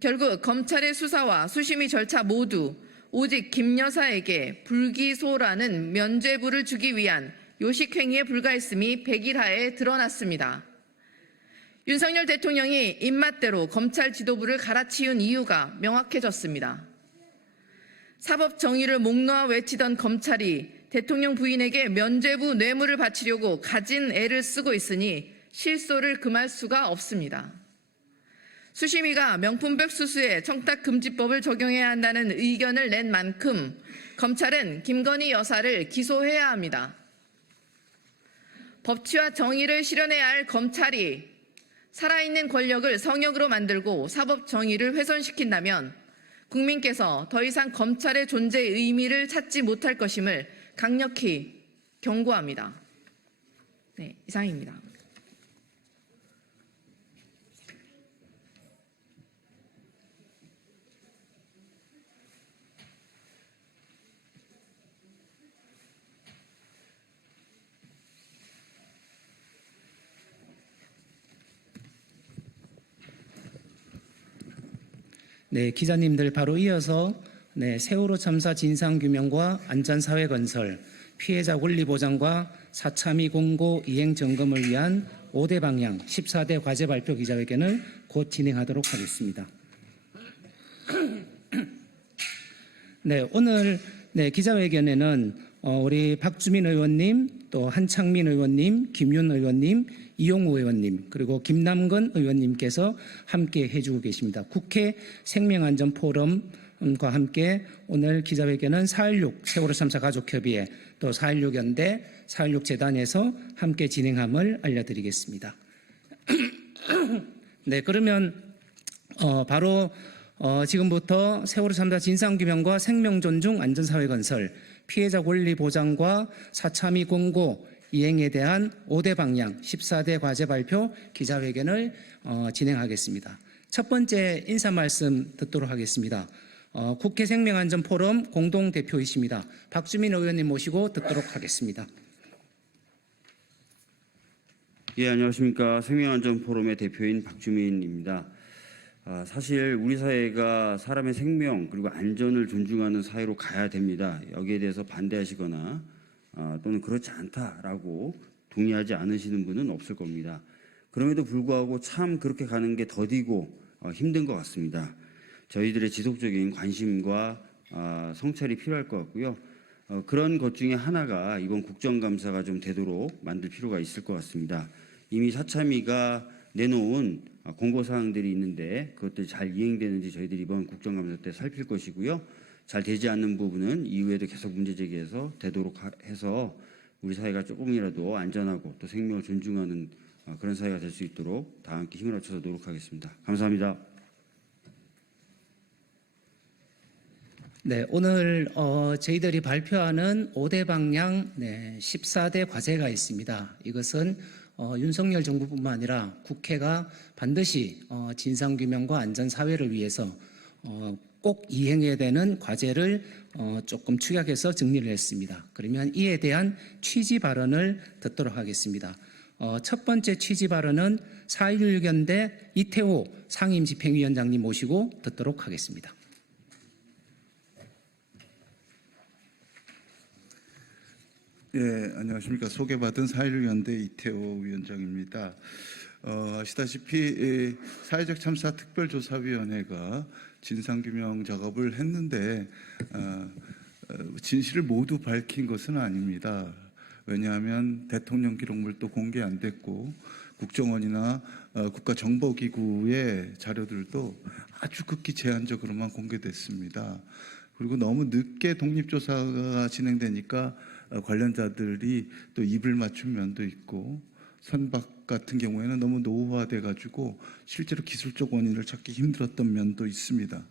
결국 검찰의 수사와 수심위 절차 모두 오직 김 여사에게 불기소라는 면죄부를 주기 위한 요식행위에 불과했음이 백일하에 드러났습니다. 윤석열 대통령이 입맛대로 검찰 지도부를 갈아치운 이유가 명확해졌습니다. 사법 정의를 목 놓아 외치던 검찰이 대통령 부인에게 면죄부 뇌물을 바치려고 가진 애를 쓰고 있으니 실소를 금할 수가 없습니다. 수심위가 명품백 수수에 청탁금지법을 적용해야 한다는 의견을 낸 만큼 검찰은 김건희 여사를 기소해야 합니다. 법치와 정의를 실현해야 할 검찰이 살아있는 권력을 성역으로 만들고 사법 정의를 훼손시킨다면 국민께서 더 이상 검찰의 존재의 의미를 찾지 못할 것임을 강력히 경고합니다. 네, 이상입니다. 네, 기자님들 바로 이어서 세월호 참사 진상규명과 안전사회 건설, 피해자 권리 보장과 사참위 공고 이행 점검을 위한 5대 방향 14대 과제 발표 기자회견을 곧 진행하도록 하겠습니다. 네, 오늘 기자회견에는 우리 박주민 의원님, 또 한창민 의원님, 김윤 의원님, 이용우 의원님, 그리고 김남근 의원님께서 함께 해주고 계십니다. 국회 생명안전포럼과 함께 오늘 기자회견은 4.16 세월호 참사 가족협의회, 또 4.16 연대, 4.16 재단에서 함께 진행함을 알려드리겠습니다. 네, 그러면 바로 지금부터 세월호 참사 진상규명과 생명존중 안전사회 건설, 피해자 권리 보장과 사참위 권고 이행에 대한 5대 방향 14대 과제 발표 기자회견을 진행하겠습니다. 첫 번째 인사 말씀 듣도록 하겠습니다. 국회 생명안전포럼 공동대표이십니다. 박주민 의원님 모시고 듣도록 하겠습니다. 예, 안녕하십니까. 생명안전포럼의 대표인 박주민입니다. 사실 우리 사회가 사람의 생명 그리고 안전을 존중하는 사회로 가야 됩니다. 여기에 대해서 반대하시거나 또는 그렇지 않다라고 동의하지 않으시는 분은 없을 겁니다. 그럼에도 불구하고 참 그렇게 가는 게 더디고 힘든 것 같습니다. 저희들의 지속적인 관심과 성찰이 필요할 것 같고요. 그런 것 중에 하나가 이번 국정감사가 좀 되도록 만들 필요가 있을 것 같습니다. 이미 사참위가 내놓은 공고사항들이 있는데 그것들이 잘 이행되는지 저희들이 이번 국정감사 때 살필 것이고요. 잘 되지 않는 부분은 이후에도 계속 문제 제기해서 되도록 해서 우리 사회가 조금이라도 안전하고 또 생명을 존중하는 그런 사회가 될 수 있도록 다 함께 힘을 합쳐서 노력하겠습니다. 감사합니다. 네, 오늘 저희들이 발표하는 5대 방향 14대 과제가 있습니다. 이것은 윤석열 정부뿐만 아니라 국회가 반드시 진상규명과 안전사회를 위해서 꼭 이행해야 되는 과제를 조금 축약해서 정리를 했습니다. 그러면 이에 대한 취지 발언을 듣도록 하겠습니다. 첫 번째 취지 발언은 4.16 연대 이태호 상임집행위원장님 모시고 듣도록 하겠습니다. 예, 안녕하십니까. 소개받은 4.16 연대 이태호 위원장입니다. 아시다시피 사회적 참사 특별조사위원회가 진상규명 작업을 했는데 진실을 모두 밝힌 것은 아닙니다. 왜냐하면 대통령 기록물도 공개 안 됐고 국정원이나 국가정보기구의 자료들도 아주 극히 제한적으로만 공개됐습니다. 그리고 너무 늦게 독립조사가 진행되니까 관련자들이 또 입을 맞춘 면도 있고 선박 같은 경우에는 너무 노후화돼 가지고 실제로 기술적 원인을 찾기 힘들었던 면도 있습니다.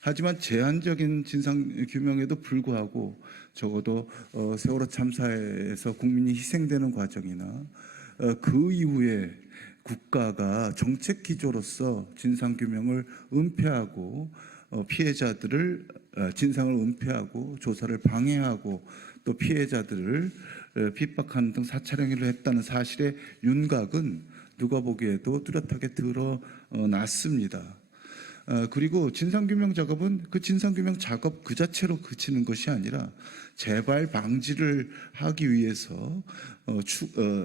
하지만 제한적인 진상규명에도 불구하고 적어도 세월호 참사에서 국민이 희생되는 과정이나 그 이후에 국가가 정책 기조로서 진상규명을 은폐하고 피해자들을 진상을 은폐하고 조사를 방해하고 또 피해자들을 핍박하는 등 사찰 행위를 했다는 사실의 윤곽은 누가 보기에도 뚜렷하게 드러났습니다. 그리고 진상규명 작업은 그 진상규명 작업 그 자체로 그치는 것이 아니라 재발 방지를 하기 위해서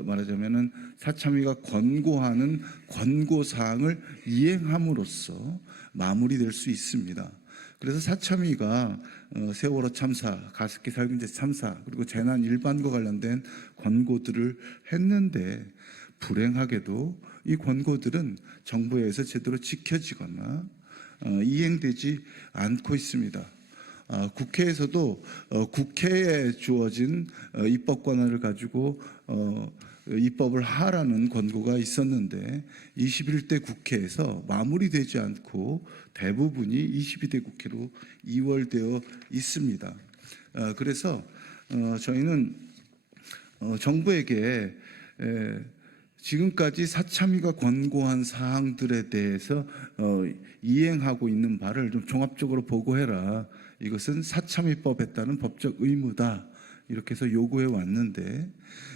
말하자면은 사참위가 권고하는 권고사항을 이행함으로써 마무리될 수 있습니다. 그래서 사참위가 세월호 참사, 가습기 살균제 참사 그리고 재난 일반과 관련된 권고들을 했는데 불행하게도 이 권고들은 정부에 의해서 제대로 지켜지거나 이행되지 않고 있습니다. 국회에서도 국회에 주어진 입법 권한을 가지고 입법을 하라는 권고가 있었는데 21대 국회에서 마무리되지 않고 대부분이 22대 국회로 이월되어 있습니다. 그래서 저희는 정부에게 지금까지 사참위가 권고한 사항들에 대해서 이행하고 있는 바를 좀 종합적으로 보고해라. 이것은 사참위법에 따른 법적 의무다. 이렇게 해서 요구해 왔는데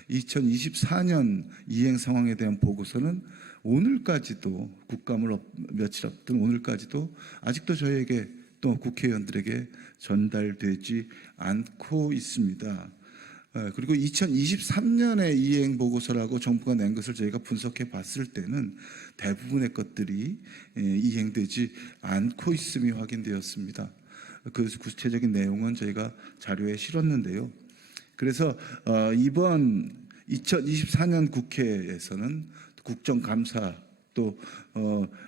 2024년 이행 상황에 대한 보고서는 오늘까지도 국감을 며칠 앞둔 오늘까지도 아직도 저희에게 또 국회의원들에게 전달되지 않고 있습니다. 그리고 2023년에 이행 보고서라고 정부가 낸 것을 저희가 분석해 봤을 때는 대부분의 것들이 이행되지 않고 있음이 확인되었습니다. 그 구체적인 내용은 저희가 자료에 실었는데요. 그래서 이번 2024년 국회에서는 국정감사 또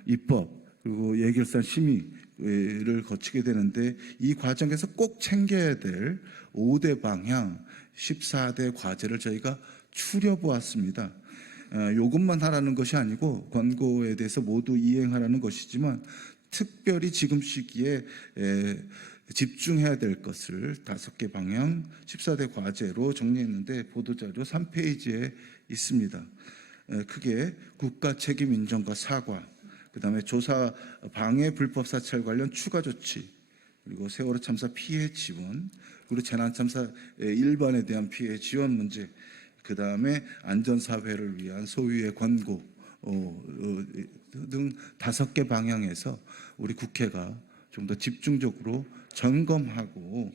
입법 그리고 예결산 심의를 거치게 되는데 이 과정에서 꼭 챙겨야 될 5대 방향 14대 과제를 저희가 추려보았습니다. 요것만 하라는 것이 아니고 권고에 대해서 모두 이행하라는 것이지만 특별히 지금 시기에 집중해야 될 것을 5개 방향 14대 과제로 정리했는데 보도자료 3페이지에 있습니다. 크게 국가 책임 인정과 사과, 그다음에 조사 방해 불법 사찰 관련 추가 조치, 그리고 세월호 참사 피해 지원, 그리고 재난 참사 일반에 대한 피해 지원 문제, 그다음에 안전사회를 위한 소위의 권고 등 5개 방향에서 우리 국회가 좀 더 집중적으로 점검하고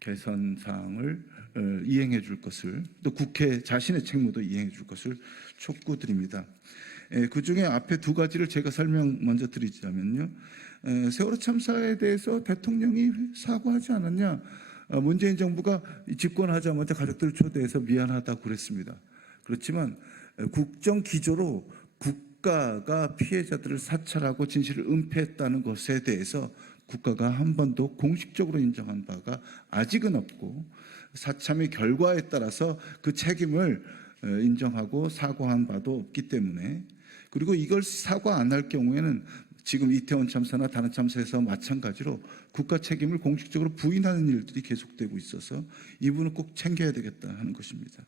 개선 사항을 이행해 줄 것을, 또 국회 자신의 책무도 이행해 줄 것을 촉구드립니다. 그중에 앞에 2가지를 제가 설명 먼저 드리자면요. 세월호 참사에 대해서 대통령이 사과하지 않았냐. 문재인 정부가 집권하자마자 가족들을 초대해서 미안하다고 그랬습니다. 그렇지만 국정 기조로 국가가 피해자들을 사찰하고 진실을 은폐했다는 것에 대해서 국가가 한 번도 공식적으로 인정한 바가 아직은 없고, 사참의 결과에 따라서 그 책임을 인정하고 사과한 바도 없기 때문에, 그리고 이걸 사과 안 할 경우에는 지금 이태원 참사나 다른 참사에서 마찬가지로 국가 책임을 공식적으로 부인하는 일들이 계속되고 있어서 이 부분은 꼭 챙겨야 되겠다 하는 것입니다.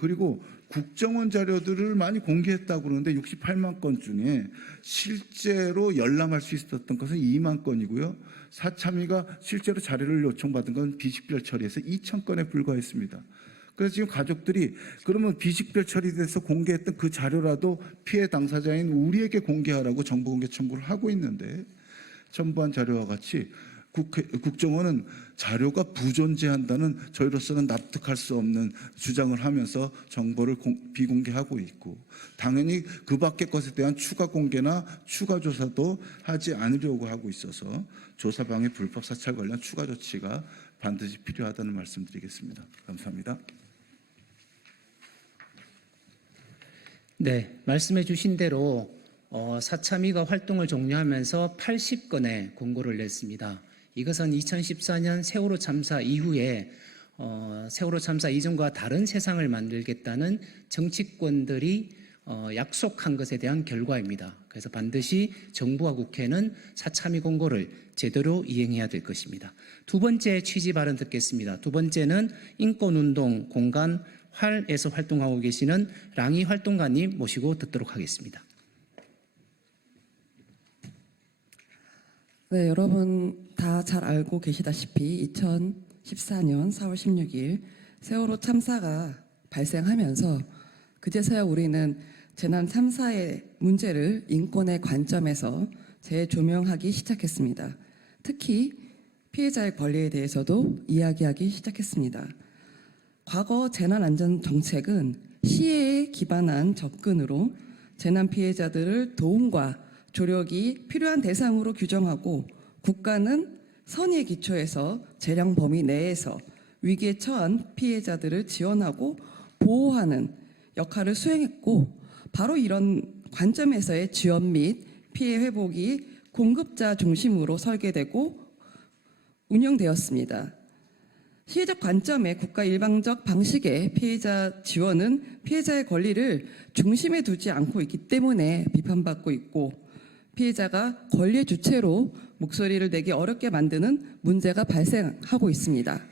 그리고 국정원 자료들을 많이 공개했다고 그러는데 68만 건 중에 실제로 열람할 수 있었던 것은 2만 건이고요. 사참위가 실제로 자료를 요청받은 건 비식별 처리해서 2,000건에 불과했습니다. 그래서 지금 가족들이 그러면 비식별 처리돼서 공개했던 그 자료라도 피해 당사자인 우리에게 공개하라고 정보공개 청구를 하고 있는데, 첨부한 자료와 같이 국정원은 자료가 부존재한다는 저희로서는 납득할 수 없는 주장을 하면서 정보를 비공개하고 있고, 당연히 그 밖의 것에 대한 추가 공개나 추가 조사도 하지 않으려고 하고 있어서 조사방해 불법 사찰 관련 추가 조치가 반드시 필요하다는 말씀드리겠습니다. 감사합니다. 네, 말씀해 주신 대로 사참위가 활동을 종료하면서 80건의 공고를 냈습니다. 이것은 2014년 세월호 참사 이후에 세월호 참사 이전과 다른 세상을 만들겠다는 정치권들이 약속한 것에 대한 결과입니다. 그래서 반드시 정부와 국회는 사참위 공고를 제대로 이행해야 될 것입니다. 2번째 취지 발언 듣겠습니다. 2번째는 인권운동 공간 활에서 활동하고 계시는 랑이 활동가님 모시고 듣도록 하겠습니다. 네, 여러분 다 잘 알고 계시다시피 2014년 4월 16일 세월호 참사가 발생하면서 그제서야 우리는 재난 참사의 문제를 인권의 관점에서 재조명하기 시작했습니다. 특히 피해자의 권리에 대해서도 이야기하기 시작했습니다. 과거 재난안전정책은 시혜에 기반한 접근으로 재난 피해자들을 도움과 조력이 필요한 대상으로 규정하고, 국가는 선의의 기초에서 재량 범위 내에서 위기에 처한 피해자들을 지원하고 보호하는 역할을 수행했고, 바로 이런 관점에서의 지원 및 피해 회복이 공급자 중심으로 설계되고 운영되었습니다. 시혜적 관점의 국가 일방적 방식의 피해자 지원은 피해자의 권리를 중심에 두지 않고 있기 때문에 비판받고 있고, 피해자가 권리의 주체로 목소리를 내기 어렵게 만드는 문제가 발생하고 있습니다.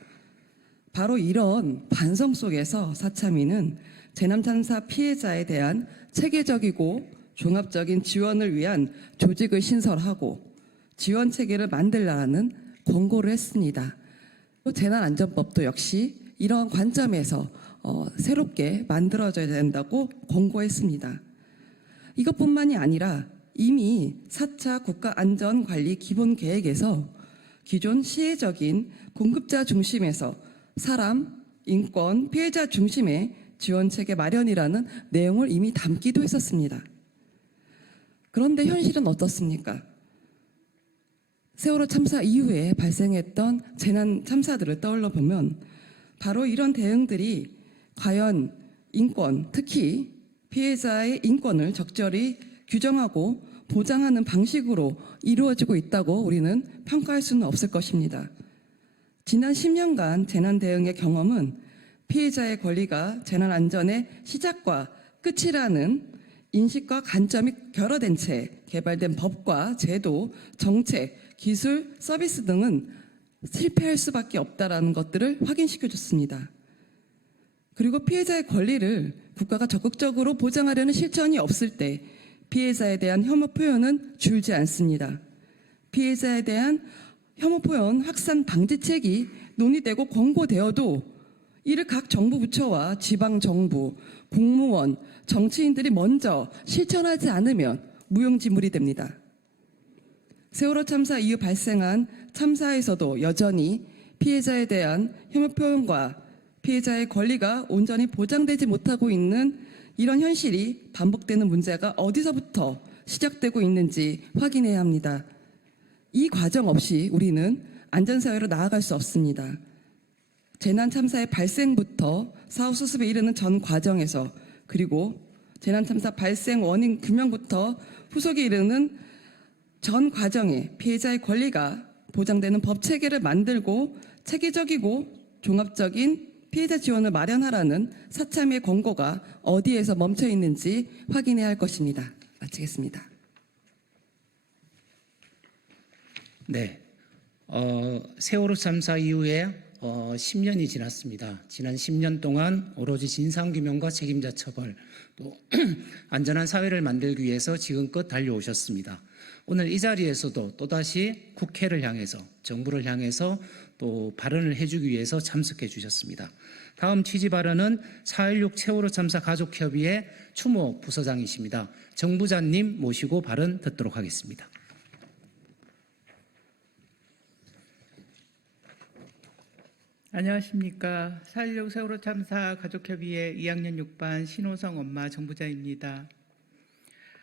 바로 이런 반성 속에서 사참위는 재난참사 피해자에 대한 체계적이고 종합적인 지원을 위한 조직을 신설하고 지원 체계를 만들라는 권고를 했습니다. 또 재난안전법도 역시 이런 관점에서 새롭게 만들어져야 된다고 권고했습니다. 이것뿐만이 아니라 이미 4차 국가안전관리 기본계획에서 기존 시혜적인 공급자 중심에서 사람, 인권, 피해자 중심의 지원체계 마련이라는 내용을 이미 담기도 했었습니다. 그런데 현실은 어떻습니까? 세월호 참사 이후에 발생했던 재난 참사들을 떠올려 보면 바로 이런 대응들이 과연 인권, 특히 피해자의 인권을 적절히 규정하고 보장하는 방식으로 이루어지고 있다고 우리는 평가할 수는 없을 것입니다. 지난 10년간 재난 대응의 경험은 피해자의 권리가 재난 안전의 시작과 끝이라는 인식과 관점이 결여된 채 개발된 법과 제도, 정책, 기술, 서비스 등은 실패할 수밖에 없다라는 것들을 확인시켜 줬습니다. 그리고 피해자의 권리를 국가가 적극적으로 보장하려는 실천이 없을 때 피해자에 대한 혐오 표현은 줄지 않습니다. 피해자에 대한 혐오 표현 확산 방지책이 논의되고 권고되어도 이를 각 정부 부처와 지방 정부, 공무원, 정치인들이 먼저 실천하지 않으면 무용지물이 됩니다. 세월호 참사 이후 발생한 참사에서도 여전히 피해자에 대한 혐오 표현과 피해자의 권리가 온전히 보장되지 못하고 있는 이런 현실이 반복되는 문제가 어디서부터 시작되고 있는지 확인해야 합니다. 이 과정 없이 우리는 안전사회로 나아갈 수 없습니다. 재난 참사의 발생부터 사후 수습에 이르는 전 과정에서 그리고 재난 참사 발생 원인 규명부터 후속에 이르는 전 과정에 피해자의 권리가 보장되는 법 체계를 만들고 체계적이고 종합적인 피해자 지원을 마련하라는 사참위의 권고가 어디에서 멈춰 있는지 확인해야 할 것입니다. 마치겠습니다. 네, 세월호 참사 이후에 10년이 지났습니다. 지난 10년 동안 오로지 진상규명과 책임자 처벌, 또 안전한 사회를 만들기 위해서 지금껏 달려오셨습니다. 오늘 이 자리에서도 또다시 국회를 향해서, 정부를 향해서 또 발언을 해주기 위해서 참석해 주셨습니다. 다음 취지 발언은 4.16 세월호 참사 가족협의회 추모 부서장이십니다. 정 부장님 모시고 발언 듣도록 하겠습니다. 안녕하십니까. 4.16 세월호 참사 가족협의회 2학년 6반 신호성 엄마 정부자입니다.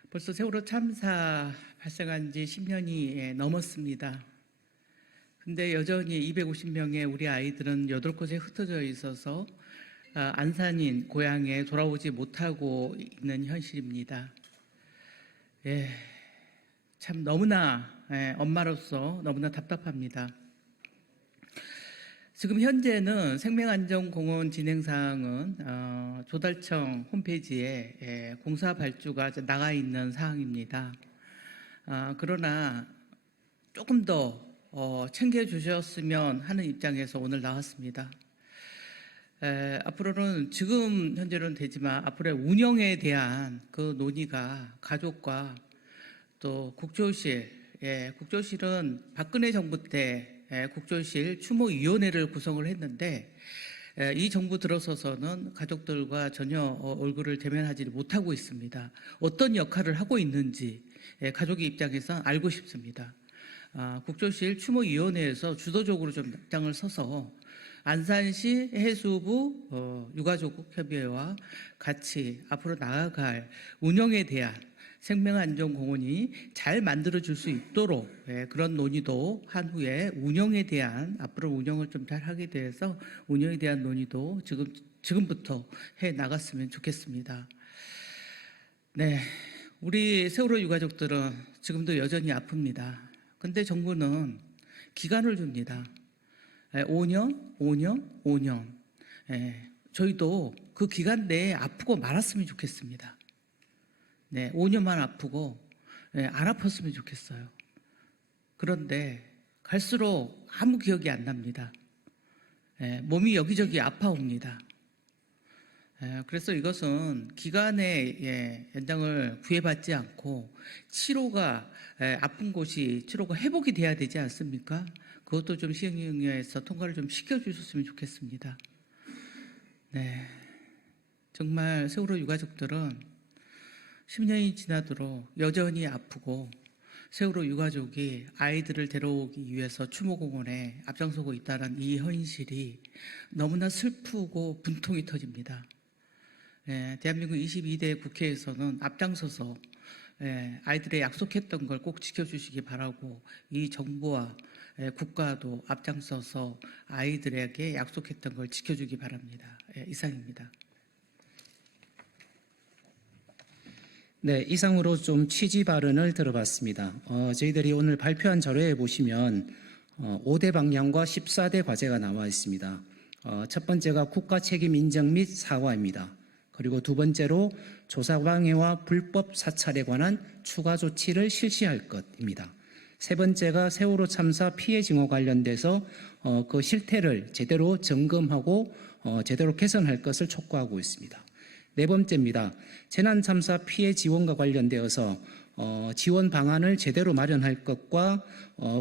벌써 세월호 참사 발생한 지 10년이 넘었습니다. 근데 여전히 250명의 우리 아이들은 8곳에 흩어져 있어서 안산인 고향에 돌아오지 못하고 있는 현실입니다. 참 너무나 엄마로서 너무나 답답합니다. 지금 현재는 생명안전공원 진행사항은 조달청 홈페이지에 공사 발주가 나가 있는 사항입니다. 그러나 조금 더 챙겨주셨으면 하는 입장에서 오늘 나왔습니다. 앞으로는 지금 현재는 되지만 앞으로의 운영에 대한 그 논의가 가족과 또 국조실, 국조실은 박근혜 정부 때 국조실 추모위원회를 구성을 했는데 이 정부 들어서서는 가족들과 전혀 얼굴을 대면하지 못하고 있습니다. 어떤 역할을 하고 있는지 가족의 입장에서 알고 싶습니다. 국조실 추모위원회에서 주도적으로 좀 앞장을 서서 안산시 해수부 유가족협의회와 같이 앞으로 나아갈 운영에 대한 생명안전공원이 잘 만들어질 수 있도록 그런 논의도 한 후에 운영에 대한 앞으로 운영을 좀 잘 하게 돼서 운영에 대한 논의도 지금부터 해 나갔으면 좋겠습니다. 네, 우리 세월호 유가족들은 지금도 여전히 아픕니다. 근데 정부는 기간을 줍니다. 5년. 저희도 그 기간 내에 아프고 말았으면 좋겠습니다. 네, 5년만 아프고 안 아팠으면 좋겠어요. 그런데 갈수록 아무 기억이 안 납니다. 몸이 여기저기 아파옵니다. 그래서 이것은 기간의 연장을 구애받지 않고 치료가 아픈 곳이 치료가 회복이 돼야 되지 않습니까? 그것도 좀 시행령에서 통과를 좀 시켜주셨으면 좋겠습니다. 네, 정말 세월호 유가족들은 10년이 지나도록 여전히 아프고 세월호 유가족이 아이들을 데려오기 위해서 추모공원에 앞장서고 있다는 이 현실이 너무나 슬프고 분통이 터집니다. 대한민국 22대 국회에서는 앞장서서 아이들의 약속했던 걸 꼭 지켜주시기 바라고 이 정부와 국가도 앞장서서 아이들에게 약속했던 걸 지켜주기 바랍니다. 이상입니다. 네, 이상으로 좀 취지 발언을 들어봤습니다. 저희들이 오늘 발표한 자료에 보시면 5대 방향과 14대 과제가 나와 있습니다. 첫 번째가 국가 책임 인정 및 사과입니다. 그리고 두 번째로 조사 방해와 불법 사찰에 관한 추가 조치를 실시할 것입니다. 세 번째가 세월호 참사 피해 증오 관련돼서 그 실태를 제대로 점검하고 제대로 개선할 것을 촉구하고 있습니다. 네 번째입니다. 재난 참사 피해 지원과 관련되어서 지원 방안을 제대로 마련할 것과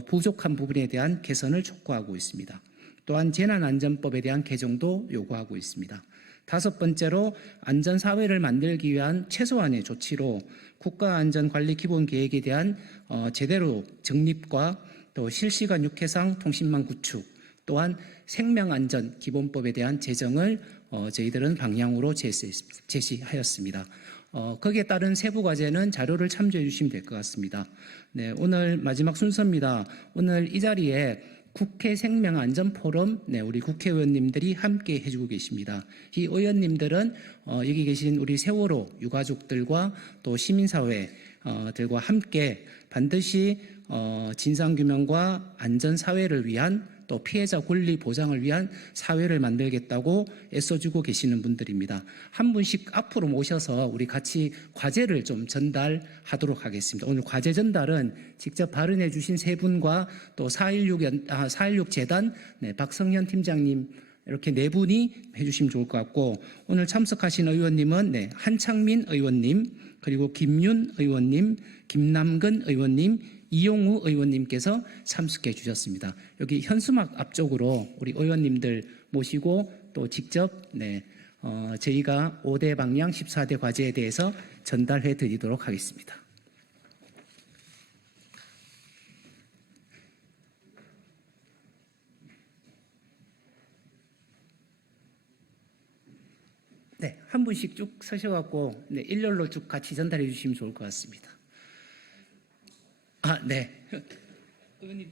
부족한 부분에 대한 개선을 촉구하고 있습니다. 또한 재난안전법에 대한 개정도 요구하고 있습니다. 다섯 번째로 안전사회를 만들기 위한 최소한의 조치로 국가안전관리기본계획에 대한 제대로 정립과 또 실시간 육해상 통신망 구축, 또한 생명안전기본법에 대한 제정을 저희들은 방향으로 제시하였습니다. 거기에 따른 세부 과제는 자료를 참조해 주시면 될 것 같습니다. 네, 오늘 마지막 순서입니다. 오늘 이 자리에 국회 생명안전포럼 우리 국회의원님들이 함께 해주고 계십니다. 이 의원님들은 여기 계신 우리 세월호 유가족들과 또 시민사회들과 함께 반드시 진상규명과 안전사회를 위한 또 피해자 권리 보장을 위한 사회를 만들겠다고 애써주고 계시는 분들입니다. 한 분씩 앞으로 모셔서 우리 같이 과제를 좀 전달하도록 하겠습니다. 오늘 과제 전달은 직접 발언해 주신 세 분과 또 4.16 재단 박성현 팀장님 이렇게 네 분이 해주시면 좋을 것 같고, 오늘 참석하신 의원님은 한창민 의원님, 그리고 김윤 의원님, 김남근 의원님, 이용우 의원님께서 참석해 주셨습니다. 여기 현수막 앞쪽으로 우리 의원님들 모시고 또 직접 저희가 5대 방향 14대 과제에 대해서 전달해 드리도록 하겠습니다. 네, 한 분씩 쭉 서셔갖고 일렬로 쭉 같이 전달해 주시면 좋을 것 같습니다. 네. 의원님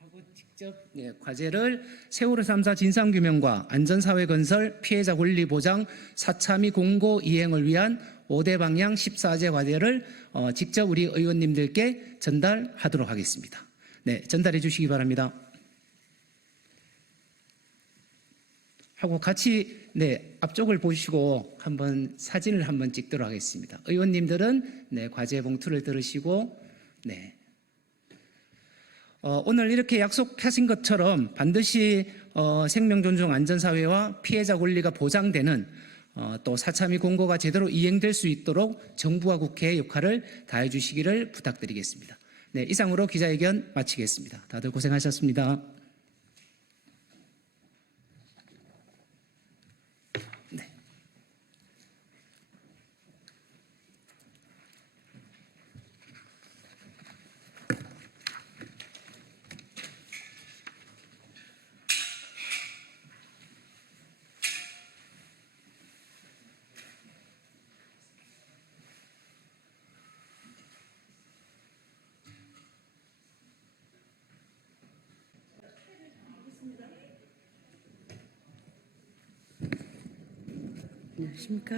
하고 직접 과제를 세월호 3사 진상규명과 안전사회 건설, 피해자 권리 보장, 4.3.2 공고 이행을 위한 5대 방향 14제 과제를 직접 우리 의원님들께 전달하도록 하겠습니다. 네, 전달해 주시기 바랍니다. 하고 같이 앞쪽을 보시고 한번 사진을 한번 찍도록 하겠습니다. 의원님들은 과제 봉투를 들으시고 오늘 이렇게 약속하신 것처럼 반드시 생명 존중 안전사회와 피해자 권리가 보장되는 또 4.3.2 공고가 제대로 이행될 수 있도록 정부와 국회의 역할을 다해 주시기를 부탁드리겠습니다. 이상으로 기자회견 마치겠습니다. 다들 고생하셨습니다. 안녕하십니까?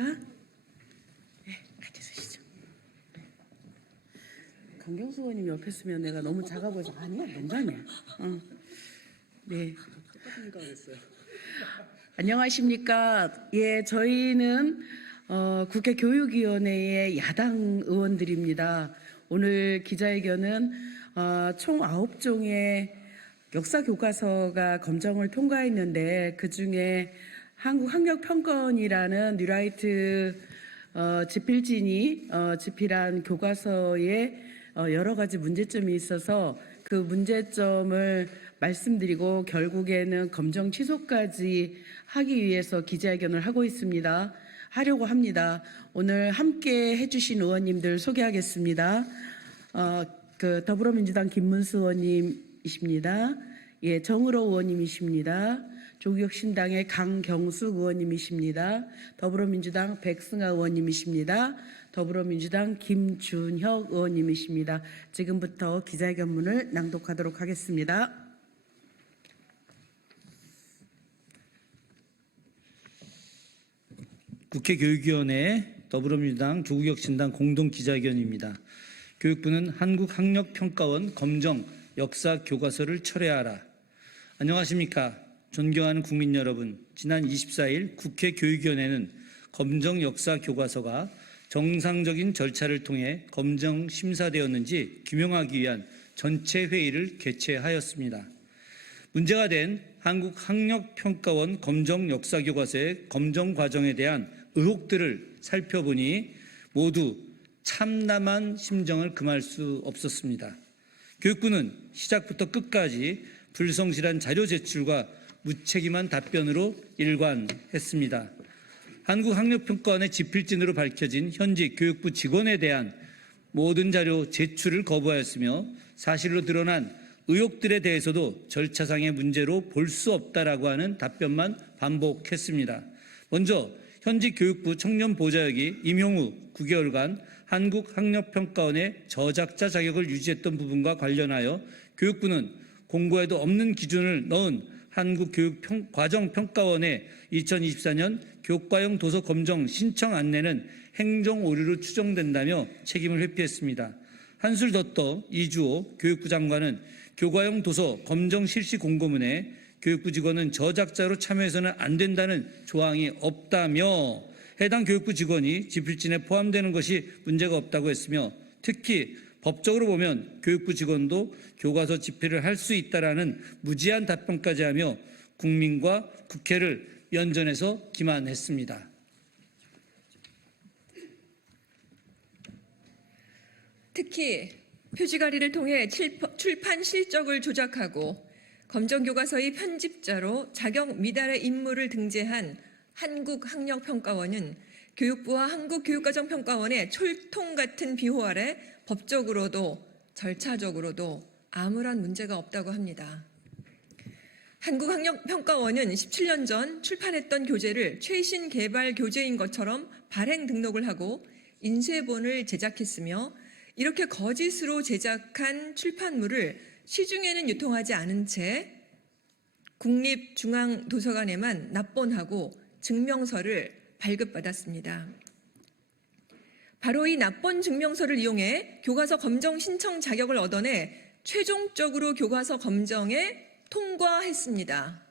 앉으시죠. 강경수 의원님 옆에 있으면 내가 너무 작아 보여서 아니야, 농담이야. 네. 안녕하십니까? 예, 저희는 국회 교육위원회의 야당 의원들입니다. 오늘 기자회견은 총 9종의 역사 교과서가 검정을 통과했는데 그 중에 한국학력평가원이라는 뉴라이트 집필진이 집필한 교과서에 여러 가지 문제점이 있어서 그 문제점을 말씀드리고 결국에는 검정 취소까지 하기 위해서 기자회견을 하려고 합니다. 오늘 함께 해주신 의원님들 소개하겠습니다. 더불어민주당 김문수 의원님이십니다. 예, 정의로 의원님이십니다. 조국혁신당의 강경숙 의원님이십니다. 더불어민주당 백승아 의원님이십니다. 더불어민주당 김준혁 의원님이십니다. 지금부터 기자회견문을 낭독하도록 하겠습니다. 국회 교육위원회 더불어민주당 조국혁신당 공동 기자회견입니다. 교육부는 한국학력평가원 검정 역사 교과서를 철회하라. 안녕하십니까. 존경하는 국민 여러분, 지난 24일 국회 교육위원회는 검정 역사 교과서가 정상적인 절차를 통해 검정 심사되었는지 규명하기 위한 전체 회의를 개최하였습니다. 문제가 된 한국학력평가원 검정 역사 교과서의 검정 과정에 대한 의혹들을 살펴보니 모두 참담한 심정을 금할 수 없었습니다. 교육부는 시작부터 끝까지 불성실한 자료 제출과 무책임한 답변으로 일관했습니다. 한국학력평가원의 지필진으로 밝혀진 현직 교육부 직원에 대한 모든 자료 제출을 거부하였으며 사실로 드러난 의혹들에 대해서도 절차상의 문제로 볼 수 없다라고 하는 답변만 반복했습니다. 먼저 현직 교육부 청년보좌역이 임용후 9개월간 한국학력평가원의 저작자 자격을 유지했던 부분과 관련하여 교육부는 공고에도 없는 기준을 넣은 한국교육과정평가원의 2024년 교과형 도서 검정 신청 안내는 행정 오류로 추정된다며 책임을 회피했습니다. 한술 더 떠 이주호 교육부 장관은 교과형 도서 검정 실시 공고문에 교육부 직원은 저작자로 참여해서는 안 된다는 조항이 없다며 해당 교육부 직원이 지필진에 포함되는 것이 문제가 없다고 했으며 특히 법적으로 보면 교육부 직원도 교과서 집필을 할 수 있다라는 무지한 답변까지 하며 국민과 국회를 연전해서 기만했습니다. 특히 표지가리를 통해 출판 실적을 조작하고 검정교과서의 편집자로 자격 미달의 인물을 등재한 한국학력평가원은 교육부와 한국교육과정평가원의 철통 같은 비호 아래 법적으로도 절차적으로도 아무런 문제가 없다고 합니다. 한국학력평가원은 17년 전 출판했던 교재를 최신 개발 교재인 것처럼 발행 등록을 하고 인쇄본을 제작했으며 이렇게 거짓으로 제작한 출판물을 시중에는 유통하지 않은 채 국립중앙도서관에만 납본하고 증명서를 발급받았습니다. 바로 이 납본 증명서를 이용해 교과서 검정 신청 자격을 얻어내 최종적으로 교과서 검정에 통과했습니다.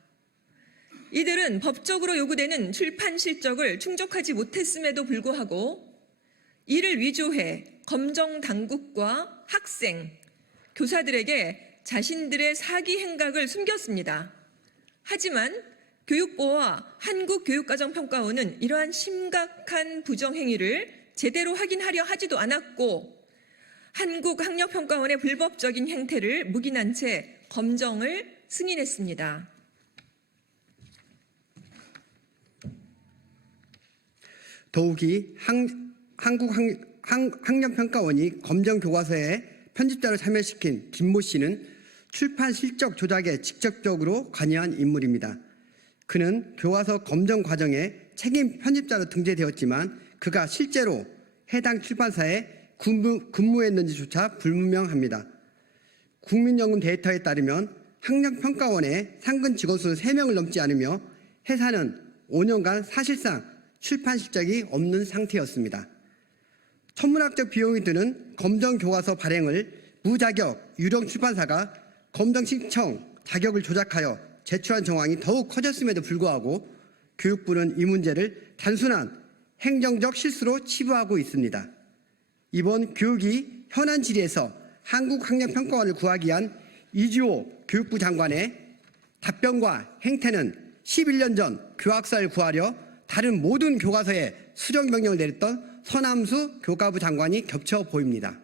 이들은 법적으로 요구되는 출판 실적을 충족하지 못했음에도 불구하고 이를 위조해 검정 당국과 학생, 교사들에게 자신들의 사기 행각을 숨겼습니다. 하지만 교육부와 한국교육과정평가원은 이러한 심각한 부정행위를 제대로 확인하려 하지도 않았고 한국학력평가원의 불법적인 행태를 묵인한 채 검정을 승인했습니다. 더욱이 한국학력평가원이 검정교과서에 편집자로 참여시킨 김모 씨는 출판 실적 조작에 직접적으로 관여한 인물입니다. 그는 교과서 검정 과정에 책임 편집자로 등재되었지만 그가 실제로 해당 출판사에 근무했는지조차 불분명합니다. 국민연금 데이터에 따르면 학력평가원의 상근 직원 수는 3명을 넘지 않으며 회사는 5년간 사실상 출판 실적이 없는 상태였습니다. 천문학적 비용이 드는 검정교과서 발행을 무자격 유령 출판사가 검정 신청 자격을 조작하여 제출한 정황이 더욱 커졌음에도 불구하고 교육부는 이 문제를 단순한 행정적 실수로 치부하고 있습니다. 이번 교육위 현안 질의에서 한국학력평가원을 구하기 위한 이주호 교육부 장관의 답변과 행태는 11년 전 교학사를 구하려 다른 모든 교과서에 수정 명령을 내렸던 서남수 교과부 장관이 겹쳐 보입니다.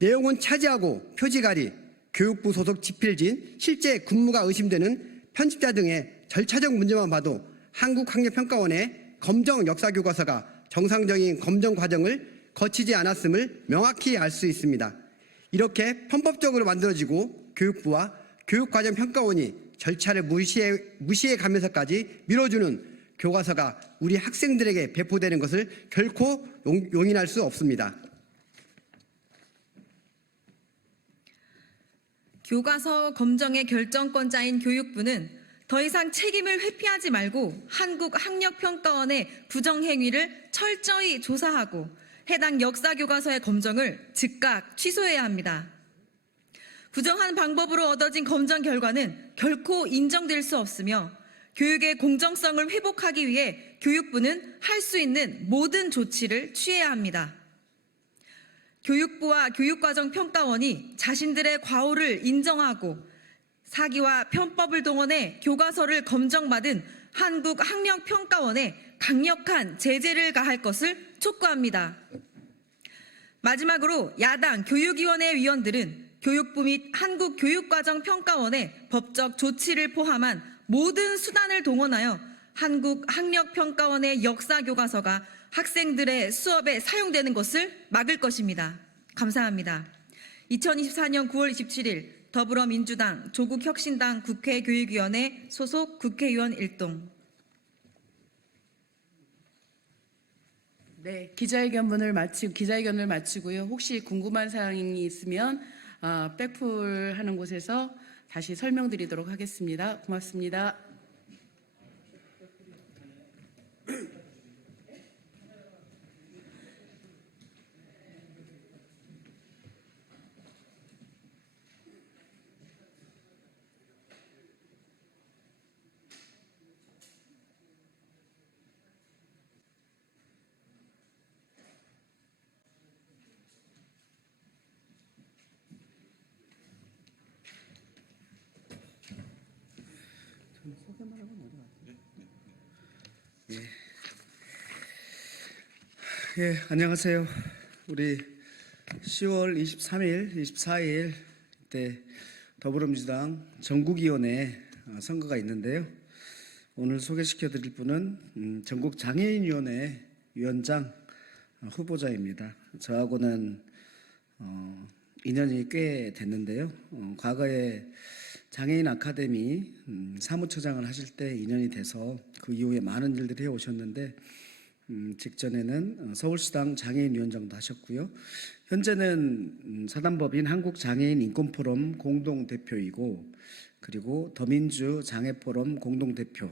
내용은 차지하고 표지가리, 교육부 소속 지필진, 실제 근무가 의심되는 편집자 등의 절차적 문제만 봐도 한국학력평가원의 검정 역사교과서가 정상적인 검정 과정을 거치지 않았음을 명확히 알 수 있습니다. 이렇게 편법적으로 만들어지고 교육부와 교육과정평가원이 절차를 무시해 가면서까지 밀어주는 교과서가 우리 학생들에게 배포되는 것을 결코 용인할 수 없습니다. 교과서 검정의 결정권자인 교육부는 더 이상 책임을 회피하지 말고 한국학력평가원의 부정행위를 철저히 조사하고 해당 역사교과서의 검정을 즉각 취소해야 합니다. 부정한 방법으로 얻어진 검정 결과는 결코 인정될 수 없으며 교육의 공정성을 회복하기 위해 교육부는 할 수 있는 모든 조치를 취해야 합니다. 교육부와 교육과정평가원이 자신들의 과오를 인정하고 사기와 편법을 동원해 교과서를 검정받은 한국학력평가원에 강력한 제재를 가할 것을 촉구합니다. 마지막으로 야당 교육위원회 위원들은 교육부 및 한국교육과정평가원의 법적 조치를 포함한 모든 수단을 동원하여 한국학력평가원의 역사교과서가 학생들의 수업에 사용되는 것을 막을 것입니다. 감사합니다. 2024년 9월 27일 더불어민주당 조국혁신당 국회교육위원회 소속 국회의원 일동. 네, 기자회견을 마치고요. 혹시 궁금한 사항이 있으면 백풀하는 곳에서 다시 설명드리도록 하겠습니다. 고맙습니다. 예, 안녕하세요. 우리 10월 23일, 24일 때 더불어민주당 전국위원회 선거가 있는데요. 오늘 소개시켜 드릴 분은 전국장애인위원회 위원장 후보자입니다. 저하고는 인연이 꽤 됐는데요. 과거에 장애인 아카데미 사무처장을 하실 때 인연이 돼서 그 이후에 많은 일들을 해오셨는데 직전에는 서울시당 장애인위원장도 하셨고요. 현재는 사단법인 한국장애인 인권포럼 공동대표이고 그리고 더민주 장애포럼 공동대표인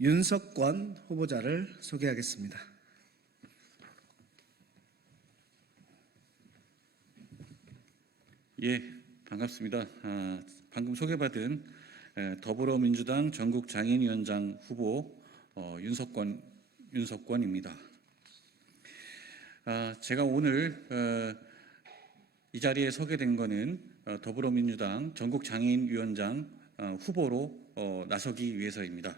윤석권 후보자를 소개하겠습니다. 예, 반갑습니다. 방금 소개받은 더불어민주당 전국장애인위원장 후보 윤석권입니다. 제가 오늘 이 자리에 서게 된 것은 더불어민주당 전국장애인위원장 후보로 나서기 위해서입니다.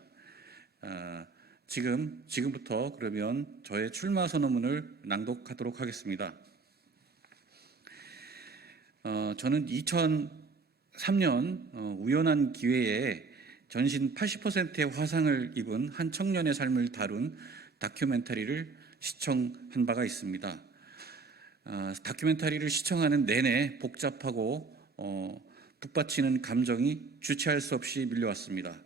지금부터 그러면 저의 출마 선언문을 낭독하도록 하겠습니다. 저는 2003년 우연한 기회에 전신 80%의 화상을 입은 한 청년의 삶을 다룬 다큐멘터리를 시청한 바가 있습니다. 다큐멘터리를 시청하는 내내 복잡하고 북받치는 감정이 주체할 수 없이 밀려왔습니다.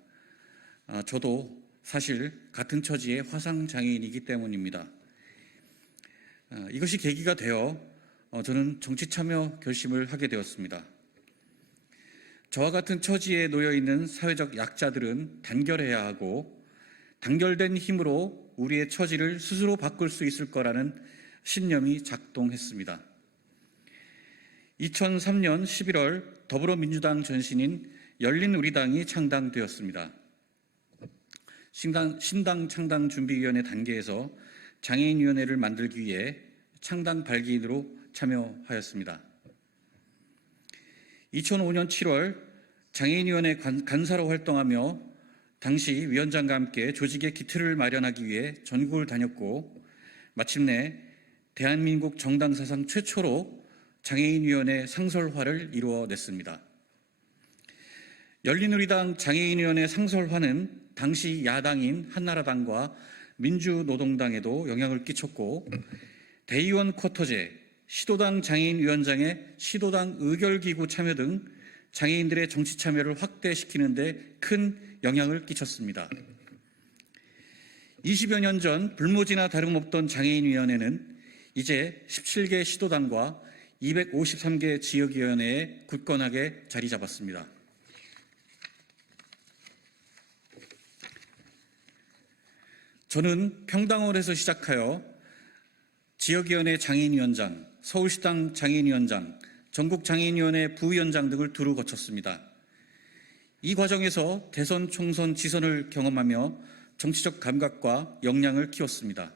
저도 사실 같은 처지의 화상장애인이기 때문입니다. 이것이 계기가 되어 저는 정치 참여 결심을 하게 되었습니다. 저와 같은 처지에 놓여 있는 사회적 약자들은 단결해야 하고 단결된 힘으로 우리의 처지를 스스로 바꿀 수 있을 거라는 신념이 작동했습니다. 2003년 11월 더불어민주당 전신인 열린우리당이 창당되었습니다. 신당 창당준비위원회 단계에서 장애인위원회를 만들기 위해 창당 발기인으로 참여하였습니다. 2005년 7월 장애인위원회 간사로 활동하며 당시 위원장과 함께 조직의 기틀을 마련하기 위해 전국을 다녔고 마침내 대한민국 정당 사상 최초로 장애인위원회 상설화를 이루어냈습니다. 열린우리당 장애인위원회 상설화는 당시 야당인 한나라당과 민주노동당에도 영향을 끼쳤고 대의원 쿼터제, 시도당 장애인위원장의 시도당 의결기구 참여 등 장애인들의 정치 참여를 확대시키는 데 큰 영향을 끼쳤습니다. 20여 년 전 불모지나 다름없던 장애인위원회는 이제 17개 시도당과 253개 지역위원회에 굳건하게 자리 잡았습니다. 저는 평당원에서 시작하여 지역위원회 장애인위원장, 서울시당 장애인위원장, 전국장애인위원회 부위원장 등을 두루 거쳤습니다. 이 과정에서 대선, 총선, 지선을 경험하며 정치적 감각과 역량을 키웠습니다.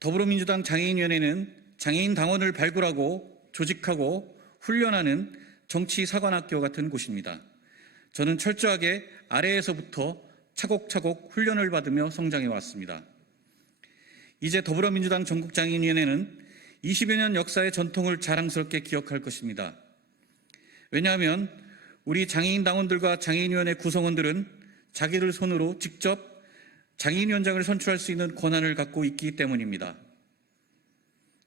더불어민주당 장애인위원회는 장애인 당원을 발굴하고 조직하고 훈련하는 정치 사관학교 같은 곳입니다. 저는 철저하게 아래에서부터 차곡차곡 훈련을 받으며 성장해 왔습니다. 이제 더불어민주당 전국장애인위원회는 20여 년 역사의 전통을 자랑스럽게 기억할 것입니다. 왜냐하면 우리 장애인 당원들과 장애인위원회 구성원들은 자기들 손으로 직접 장애인위원장을 선출할 수 있는 권한을 갖고 있기 때문입니다.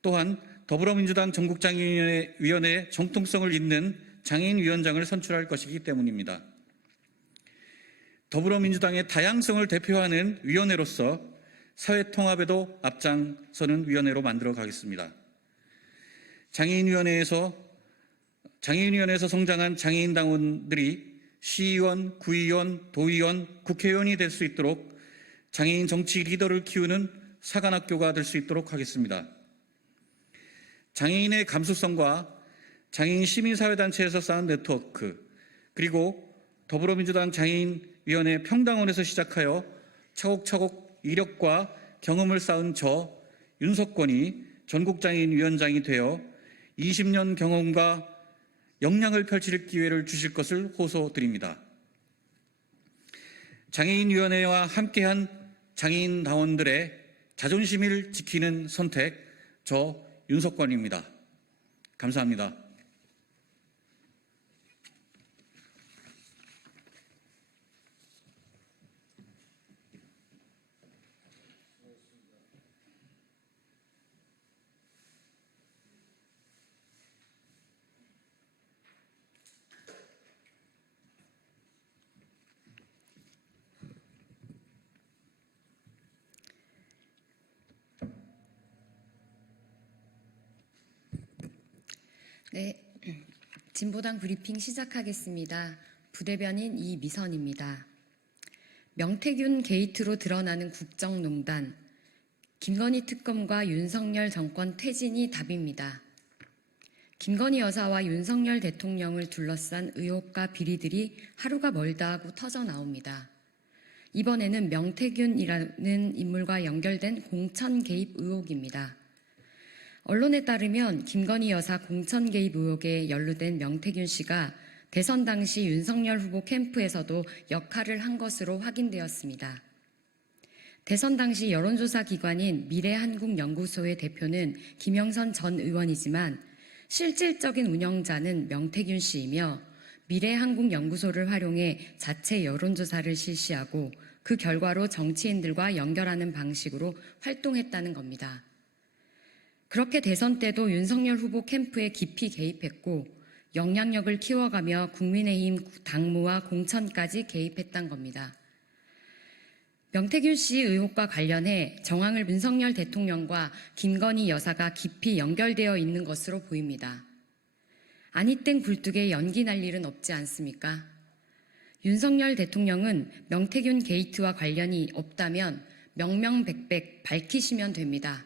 또한 더불어민주당 전국장애인위원회의 정통성을 잇는 장애인위원장을 선출할 것이기 때문입니다. 더불어민주당의 다양성을 대표하는 위원회로서 사회 통합에도 앞장서는 위원회로 만들어 가겠습니다. 장애인위원회에서 성장한 장애인 당원들이 시의원, 구의원, 도의원, 국회의원이 될 수 있도록 장애인 정치 리더를 키우는 사관학교가 될 수 있도록 하겠습니다. 장애인의 감수성과 장애인 시민사회단체에서 쌓은 네트워크, 그리고 더불어민주당 장애인위원회 평당원에서 시작하여 차곡차곡 이력과 경험을 쌓은 저 윤석권이 전국장애인위원장이 되어 20년 경험과 역량을 펼칠 기회를 주실 것을 호소드립니다. 장애인위원회와 함께한 장애인 당원들의 자존심을 지키는 선택, 저 윤석권입니다. 감사합니다. 네, 진보당 브리핑 시작하겠습니다. 부대변인 이미선입니다. 명태균 게이트로 드러나는 국정농단, 김건희 특검과 윤석열 정권 퇴진이 답입니다. 김건희 여사와 윤석열 대통령을 둘러싼 의혹과 비리들이 하루가 멀다 하고 터져 나옵니다. 이번에는 명태균이라는 인물과 연결된 공천 개입 의혹입니다. 언론에 따르면 김건희 여사 공천 개입 의혹에 연루된 명태균 씨가 대선 당시 윤석열 후보 캠프에서도 역할을 한 것으로 확인되었습니다. 대선 당시 여론조사 기관인 미래한국연구소의 대표는 김영선 전 의원이지만 실질적인 운영자는 명태균 씨이며 미래한국연구소를 활용해 자체 여론조사를 실시하고 그 결과로 정치인들과 연결하는 방식으로 활동했다는 겁니다. 그렇게 대선 때도 윤석열 후보 캠프에 깊이 개입했고 영향력을 키워가며 국민의힘 당무와 공천까지 개입했던 겁니다. 명태균 씨 의혹과 관련해 정황을 윤석열 대통령과 김건희 여사가 깊이 연결되어 있는 것으로 보입니다. 아니땡 굴뚝에 연기 날 일은 없지 않습니까? 윤석열 대통령은 명태균 게이트와 관련이 없다면 명명백백 밝히시면 됩니다.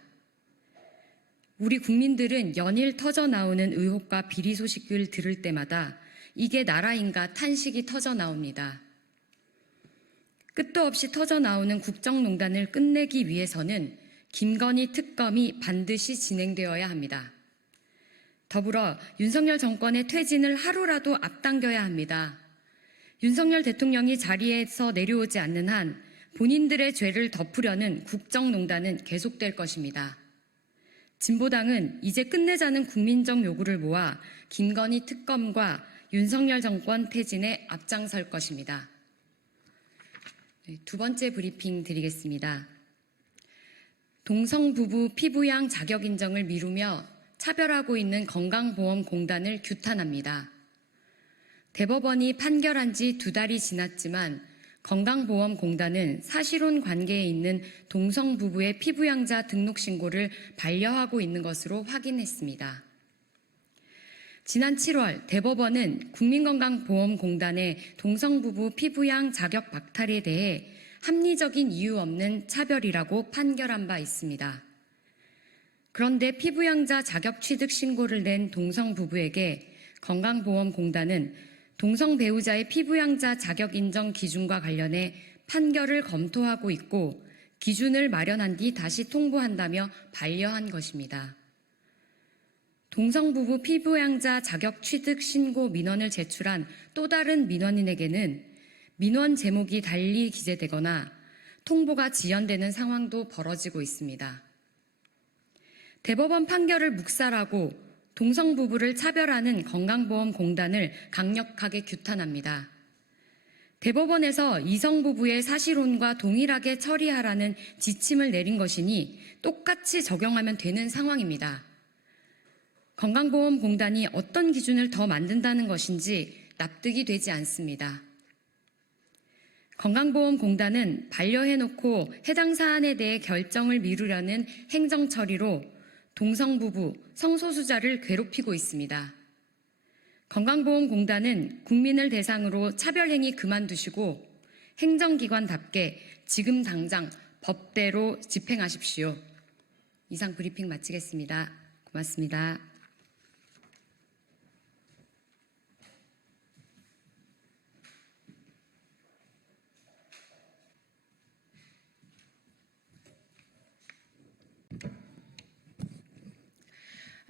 우리 국민들은 연일 터져 나오는 의혹과 비리 소식을 들을 때마다 이게 나라인가 탄식이 터져 나옵니다. 끝도 없이 터져 나오는 국정농단을 끝내기 위해서는 김건희 특검이 반드시 진행되어야 합니다. 더불어 윤석열 정권의 퇴진을 하루라도 앞당겨야 합니다. 윤석열 대통령이 자리에서 내려오지 않는 한 본인들의 죄를 덮으려는 국정농단은 계속될 것입니다. 진보당은 이제 끝내자는 국민적 요구를 모아 김건희 특검과 윤석열 정권 퇴진에 앞장설 것입니다. 두 번째 브리핑 드리겠습니다. 동성부부 피부양 자격 인정을 미루며 차별하고 있는 건강보험공단을 규탄합니다. 대법원이 판결한 지 2달이 지났지만 건강보험공단은 사실혼 관계에 있는 동성부부의 피부양자 등록 신고를 반려하고 있는 것으로 확인했습니다. 지난 7월 대법원은 국민건강보험공단의 동성부부 피부양 자격 박탈에 대해 합리적인 이유 없는 차별이라고 판결한 바 있습니다. 그런데 피부양자 자격 취득 신고를 낸 동성부부에게 건강보험공단은 동성 배우자의 피부양자 자격 인정 기준과 관련해 판결을 검토하고 있고 기준을 마련한 뒤 다시 통보한다며 반려한 것입니다. 동성부부 피부양자 자격 취득 신고 민원을 제출한 또 다른 민원인에게는 민원 제목이 달리 기재되거나 통보가 지연되는 상황도 벌어지고 있습니다. 대법원 판결을 묵살하고 동성부부를 차별하는 건강보험공단을 강력하게 규탄합니다. 대법원에서 이성부부의 사실혼과 동일하게 처리하라는 지침을 내린 것이니 똑같이 적용하면 되는 상황입니다. 건강보험공단이 어떤 기준을 더 만든다는 것인지 납득이 되지 않습니다. 건강보험공단은 반려해놓고 해당 사안에 대해 결정을 미루려는 행정처리로 동성부부, 성소수자를 괴롭히고 있습니다. 건강보험공단은 국민을 대상으로 차별행위 그만두시고 행정기관답게 지금 당장 법대로 집행하십시오. 이상 브리핑 마치겠습니다. 고맙습니다.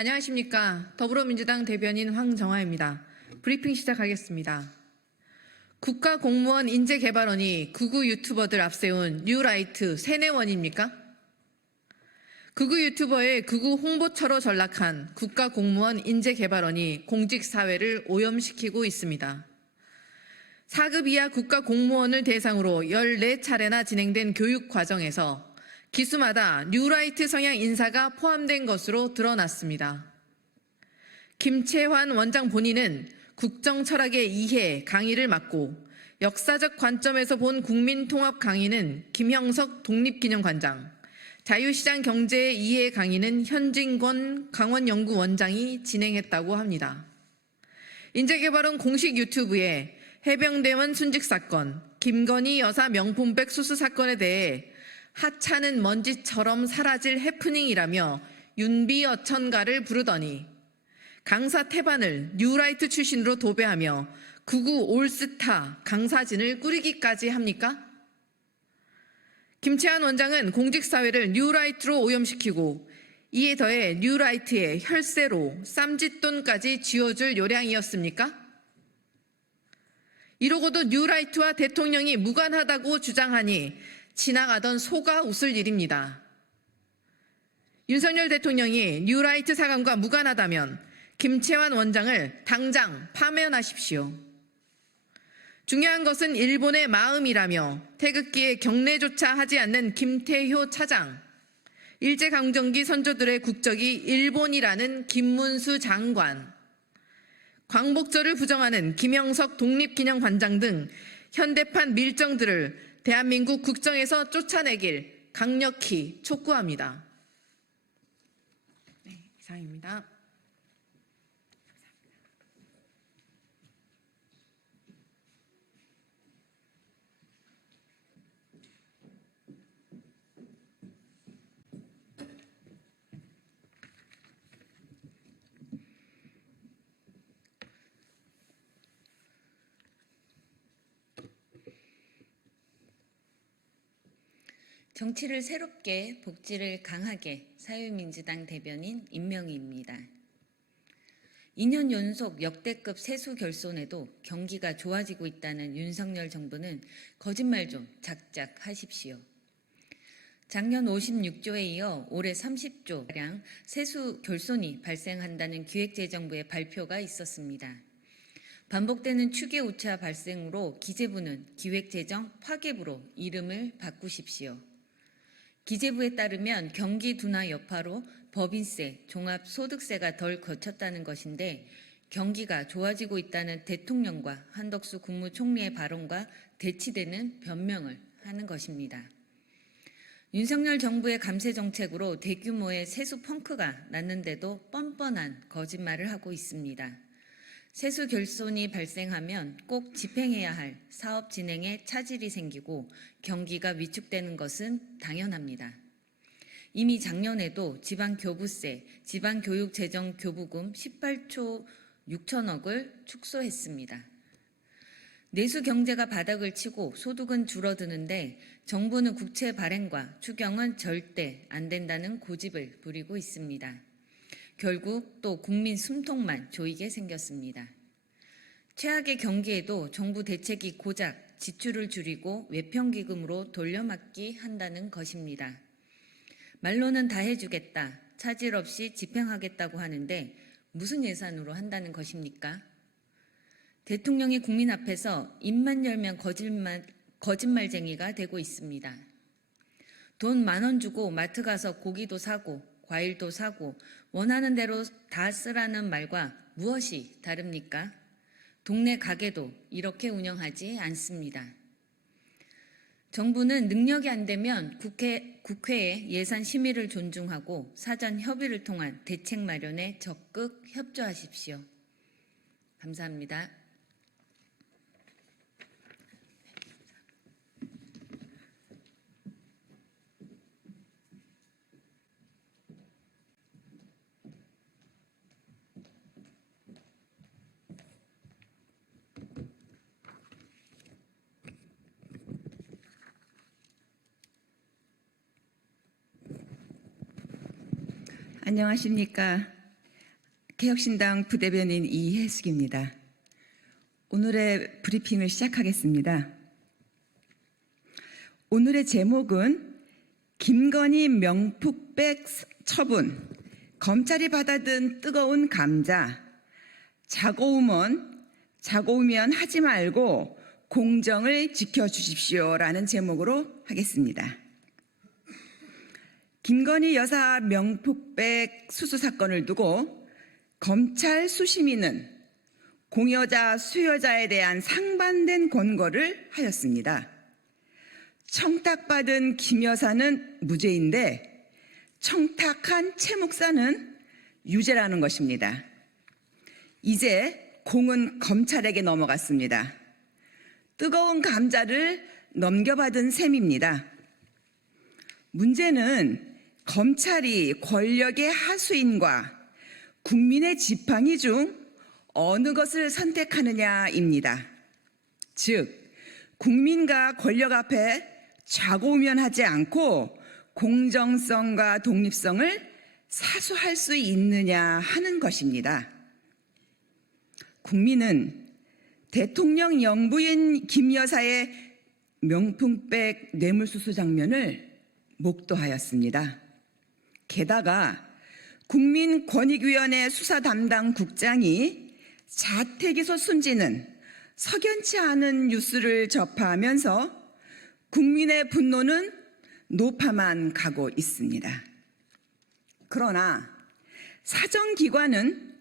안녕하십니까. 더불어민주당 대변인 황정화입니다. 브리핑 시작하겠습니다. 국가공무원 인재개발원이 극우 유튜버들 앞세운 뉴라이트 세뇌원입니까? 극우 유튜버의 극우 홍보처로 전락한 국가공무원 인재개발원이 공직사회를 오염시키고 있습니다. 4급 이하 국가공무원을 대상으로 14차례나 진행된 교육 과정에서 기수마다 뉴라이트 성향 인사가 포함된 것으로 드러났습니다. 김채환 원장 본인은 국정 철학의 이해 강의를 맡고 역사적 관점에서 본 국민통합 강의는 김형석 독립기념관장, 자유시장 경제의 이해 강의는 현진권 강원연구원장이 진행했다고 합니다. 인재개발원 공식 유튜브에 해병대원 순직 사건, 김건희 여사 명품백 수수 사건에 대해 하찮은 먼지처럼 사라질 해프닝이라며 윤비어천가를 부르더니 강사 태반을 뉴라이트 출신으로 도배하며 극우 올스타 강사진을 꾸리기까지 합니까? 김채환 원장은 공직사회를 뉴라이트로 오염시키고 이에 더해 뉴라이트의 혈세로 쌈짓돈까지 쥐어줄 요량이었습니까? 이러고도 뉴라이트와 대통령이 무관하다고 주장하니 지나가던 소가 웃을 일입니다. 윤석열 대통령이 뉴라이트 사건과 무관하다면 김채환 원장을 당장 파면하십시오. 중요한 것은 일본의 마음이라며 태극기에 경례조차 하지 않는 김태효 차장, 일제강점기 선조들의 국적이 일본이라는 김문수 장관, 광복절을 부정하는 김영석 독립기념관장 등 현대판 밀정들을 대한민국 국정에서 쫓아내길 강력히 촉구합니다. 네, 이상입니다. 정치를 새롭게, 복지를 강하게 사회민주당 대변인 임명희입니다. 2년 연속 역대급 세수 결손에도 경기가 좋아지고 있다는 윤석열 정부는 거짓말 좀 작작 하십시오. 작년 56조에 이어 올해 30조가량 세수 결손이 발생한다는 기획재정부의 발표가 있었습니다. 반복되는 추계오차 발생으로 기재부는 기획재정 파괴부로 이름을 바꾸십시오. 기재부에 따르면 경기 둔화 여파로 법인세, 종합소득세가 덜 거쳤다는 것인데 경기가 좋아지고 있다는 대통령과 한덕수 국무총리의 발언과 대치되는 변명을 하는 것입니다. 윤석열 정부의 감세 정책으로 대규모의 세수 펑크가 났는데도 뻔뻔한 거짓말을 하고 있습니다. 세수 결손이 발생하면 꼭 집행해야 할 사업 진행에 차질이 생기고 경기가 위축되는 것은 당연합니다. 이미 작년에도 지방교부세, 지방교육재정교부금 18조 6천억을 축소했습니다. 내수 경제가 바닥을 치고 소득은 줄어드는데 정부는 국채 발행과 추경은 절대 안 된다는 고집을 부리고 있습니다. 결국 또 국민 숨통만 조이게 생겼습니다. 최악의 경기에도 정부 대책이 고작 지출을 줄이고 외평기금으로 돌려막기 한다는 것입니다. 말로는 다 해주겠다, 차질 없이 집행하겠다고 하는데 무슨 예산으로 한다는 것입니까? 대통령이 국민 앞에서 입만 열면 거짓말쟁이가 되고 있습니다. 돈 10,000원 주고 마트 가서 고기도 사고 과일도 사고 원하는 대로 다 쓰라는 말과 무엇이 다릅니까? 동네 가게도 이렇게 운영하지 않습니다. 정부는 능력이 안 되면 국회의 예산 심의를 존중하고 사전 협의를 통한 대책 마련에 적극 협조하십시오. 감사합니다. 안녕하십니까. 개혁신당 부대변인 이혜숙입니다. 오늘의 브리핑을 시작하겠습니다. 오늘의 제목은 김건희 명품백 처분, 검찰이 받아든 뜨거운 감자, 자고우면 하지 말고 공정을 지켜주십시오라는 제목으로 하겠습니다. 김건희 여사 명품백 수수 사건을 두고 검찰 수심위는 공여자, 수여자에 대한 상반된 권고를 하였습니다. 청탁받은 김 여사는 무죄인데 청탁한 최 목사는 유죄라는 것입니다. 이제 공은 검찰에게 넘어갔습니다. 뜨거운 감자를 넘겨받은 셈입니다. 문제는 검찰이 권력의 하수인과 국민의 지팡이 중 어느 것을 선택하느냐입니다. 즉, 국민과 권력 앞에 좌고우면하지 않고 공정성과 독립성을 사수할 수 있느냐 하는 것입니다. 국민은 대통령 영부인 김 여사의 명품백 뇌물수수 장면을 목도하였습니다. 게다가 국민권익위원회 수사 담당 국장이 자택에서 숨지는 석연치 않은 뉴스를 접하면서 국민의 분노는 높아만 가고 있습니다. 그러나 사정기관은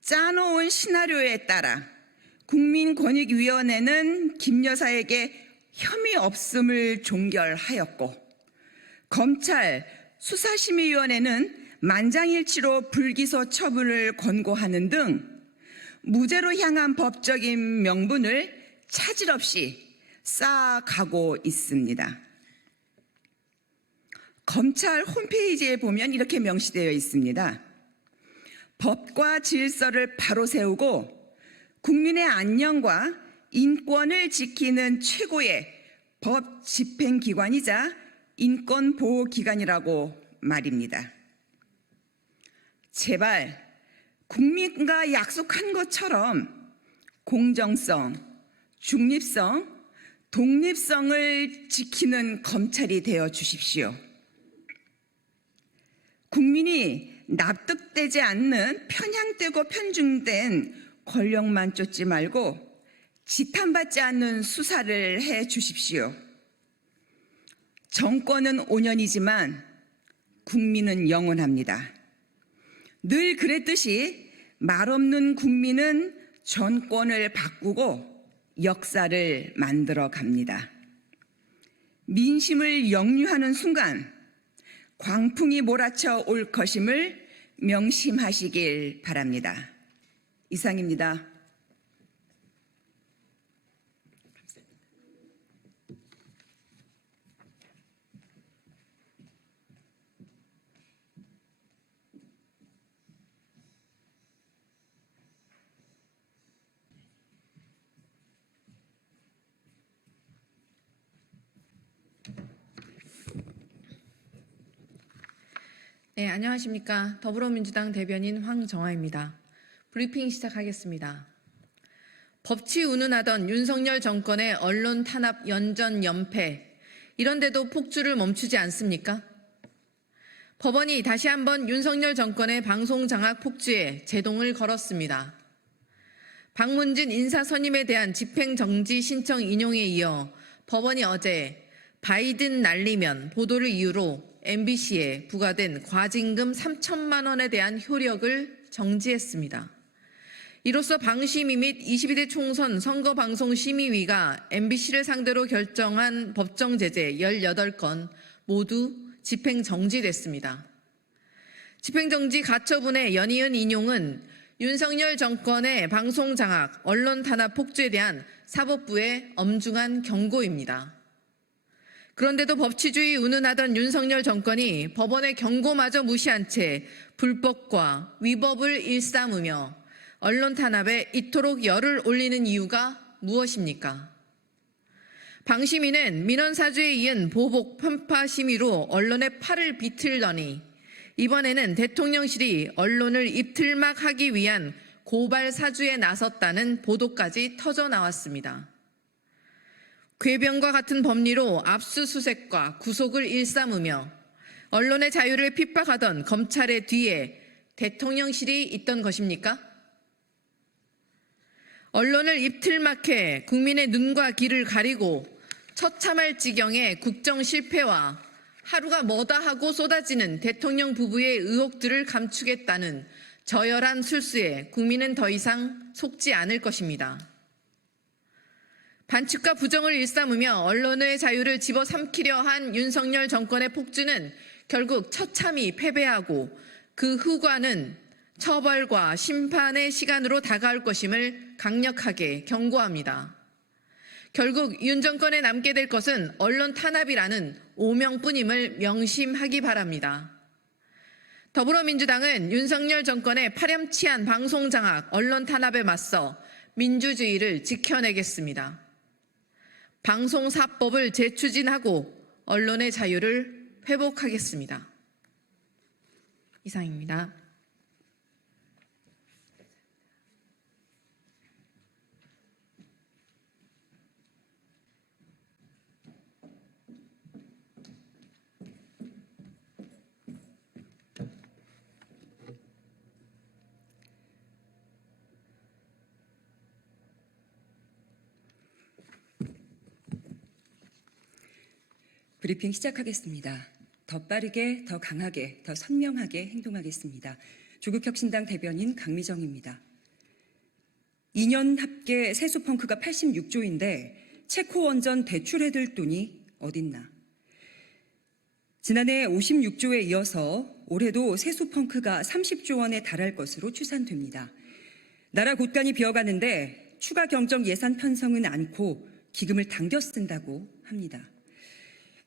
짜놓은 시나리오에 따라 국민권익위원회는 김 여사에게 혐의 없음을 종결하였고 검찰 수사심의위원회는 만장일치로 불기소 처분을 권고하는 등 무죄로 향한 법적인 명분을 차질 없이 쌓아가고 있습니다. 검찰 홈페이지에 보면 이렇게 명시되어 있습니다. 법과 질서를 바로 세우고 국민의 안녕과 인권을 지키는 최고의 법 집행기관이자 인권보호기관이라고 말입니다. 제발 국민과 약속한 것처럼 공정성, 중립성, 독립성을 지키는 검찰이 되어 주십시오. 국민이 납득되지 않는 편향되고 편중된 권력만 쫓지 말고 지탄받지 않는 수사를 해 주십시오. 정권은 5년이지만 국민은 영원합니다. 늘 그랬듯이 말없는 국민은 정권을 바꾸고 역사를 만들어 갑니다. 민심을 역류하는 순간 광풍이 몰아쳐 올 것임을 명심하시길 바랍니다. 이상입니다. 네, 안녕하십니까. 더불어민주당 대변인 황정아입니다. 브리핑 시작하겠습니다. 법치 운운하던 윤석열 정권의 언론 탄압 연전 연패, 이런데도 폭주를 멈추지 않습니까? 법원이 다시 한번 윤석열 정권의 방송 장악 폭주에 제동을 걸었습니다. 박문진 인사 선임에 대한 집행정지 신청 인용에 이어 법원이 어제 바이든 날리면 보도를 이유로 MBC에 부과된 과징금 3천만 원에 대한 효력을 정지했습니다. 이로써 방심위 및 22대 총선 선거방송심의위가 MBC를 상대로 결정한 법정 제재 18건 모두 집행정지됐습니다. 집행정지 가처분의 연이은 인용은 윤석열 정권의 방송 장악, 언론 탄압 폭주에 대한 사법부의 엄중한 경고입니다. 그런데도 법치주의 운운하던 윤석열 정권이 법원의 경고마저 무시한 채 불법과 위법을 일삼으며 언론 탄압에 이토록 열을 올리는 이유가 무엇입니까? 방심위는 민원사주에 이은 보복 편파 심의로 언론의 팔을 비틀더니 이번에는 대통령실이 언론을 입틀막하기 위한 고발 사주에 나섰다는 보도까지 터져 나왔습니다. 궤변과 같은 법리로 압수수색과 구속을 일삼으며 언론의 자유를 핍박하던 검찰의 뒤에 대통령실이 있던 것입니까? 언론을 입틀막해 국민의 눈과 귀를 가리고 처참할 지경의 국정 실패와 하루가 뭐다 하고 쏟아지는 대통령 부부의 의혹들을 감추겠다는 저열한 술수에 국민은 더 이상 속지 않을 것입니다. 반칙과 부정을 일삼으며 언론의 자유를 집어삼키려 한 윤석열 정권의 폭주는 결국 처참히 패배하고 그 후과는 처벌과 심판의 시간으로 다가올 것임을 강력하게 경고합니다. 결국 윤 정권에 남게 될 것은 언론 탄압이라는 오명뿐임을 명심하기 바랍니다. 더불어민주당은 윤석열 정권의 파렴치한 방송 장악, 언론 탄압에 맞서 민주주의를 지켜내겠습니다. 방송사법을 재추진하고 언론의 자유를 회복하겠습니다. 이상입니다. 브리핑 시작하겠습니다. 더 빠르게, 더 강하게, 더 선명하게 행동하겠습니다. 조국혁신당 대변인 강미정입니다. 2년 합계 세수 펑크가 86조인데 체코 원전 대출해둘 돈이 어딨나. 지난해 56조에 이어서 올해도 세수 펑크가 30조 원에 달할 것으로 추산됩니다. 나라 곳간이 비어가는데 추가 경정 예산 편성은 않고 기금을 당겨 쓴다고 합니다.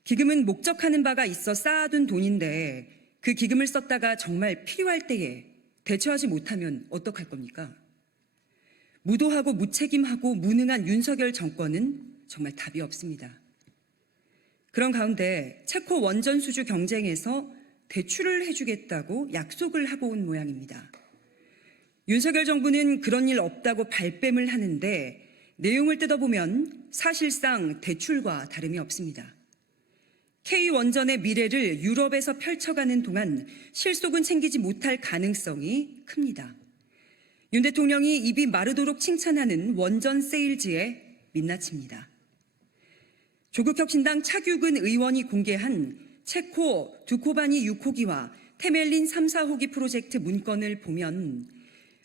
기금은 목적하는 바가 있어 쌓아둔 돈인데 그 기금을 썼다가 정말 필요할 때에 대처하지 못하면 어떡할 겁니까? 무도하고 무책임하고 무능한 윤석열 정권은 정말 답이 없습니다. 그런 가운데 체코 원전 수주 경쟁에서 대출을 해주겠다고 약속을 하고 온 모양입니다. 윤석열 정부는 그런 일 없다고 발뺌을 하는데 내용을 뜯어보면 사실상 대출과 다름이 없습니다. K원전의 미래를 유럽에서 펼쳐가는 동안 실속은 챙기지 못할 가능성이 큽니다. 윤 대통령이 입이 마르도록 칭찬하는 원전 세일즈에 민낯입니다. 조국혁신당 차규근 의원이 공개한 체코 두코바니 6호기와 테멜린 3, 4호기 프로젝트 문건을 보면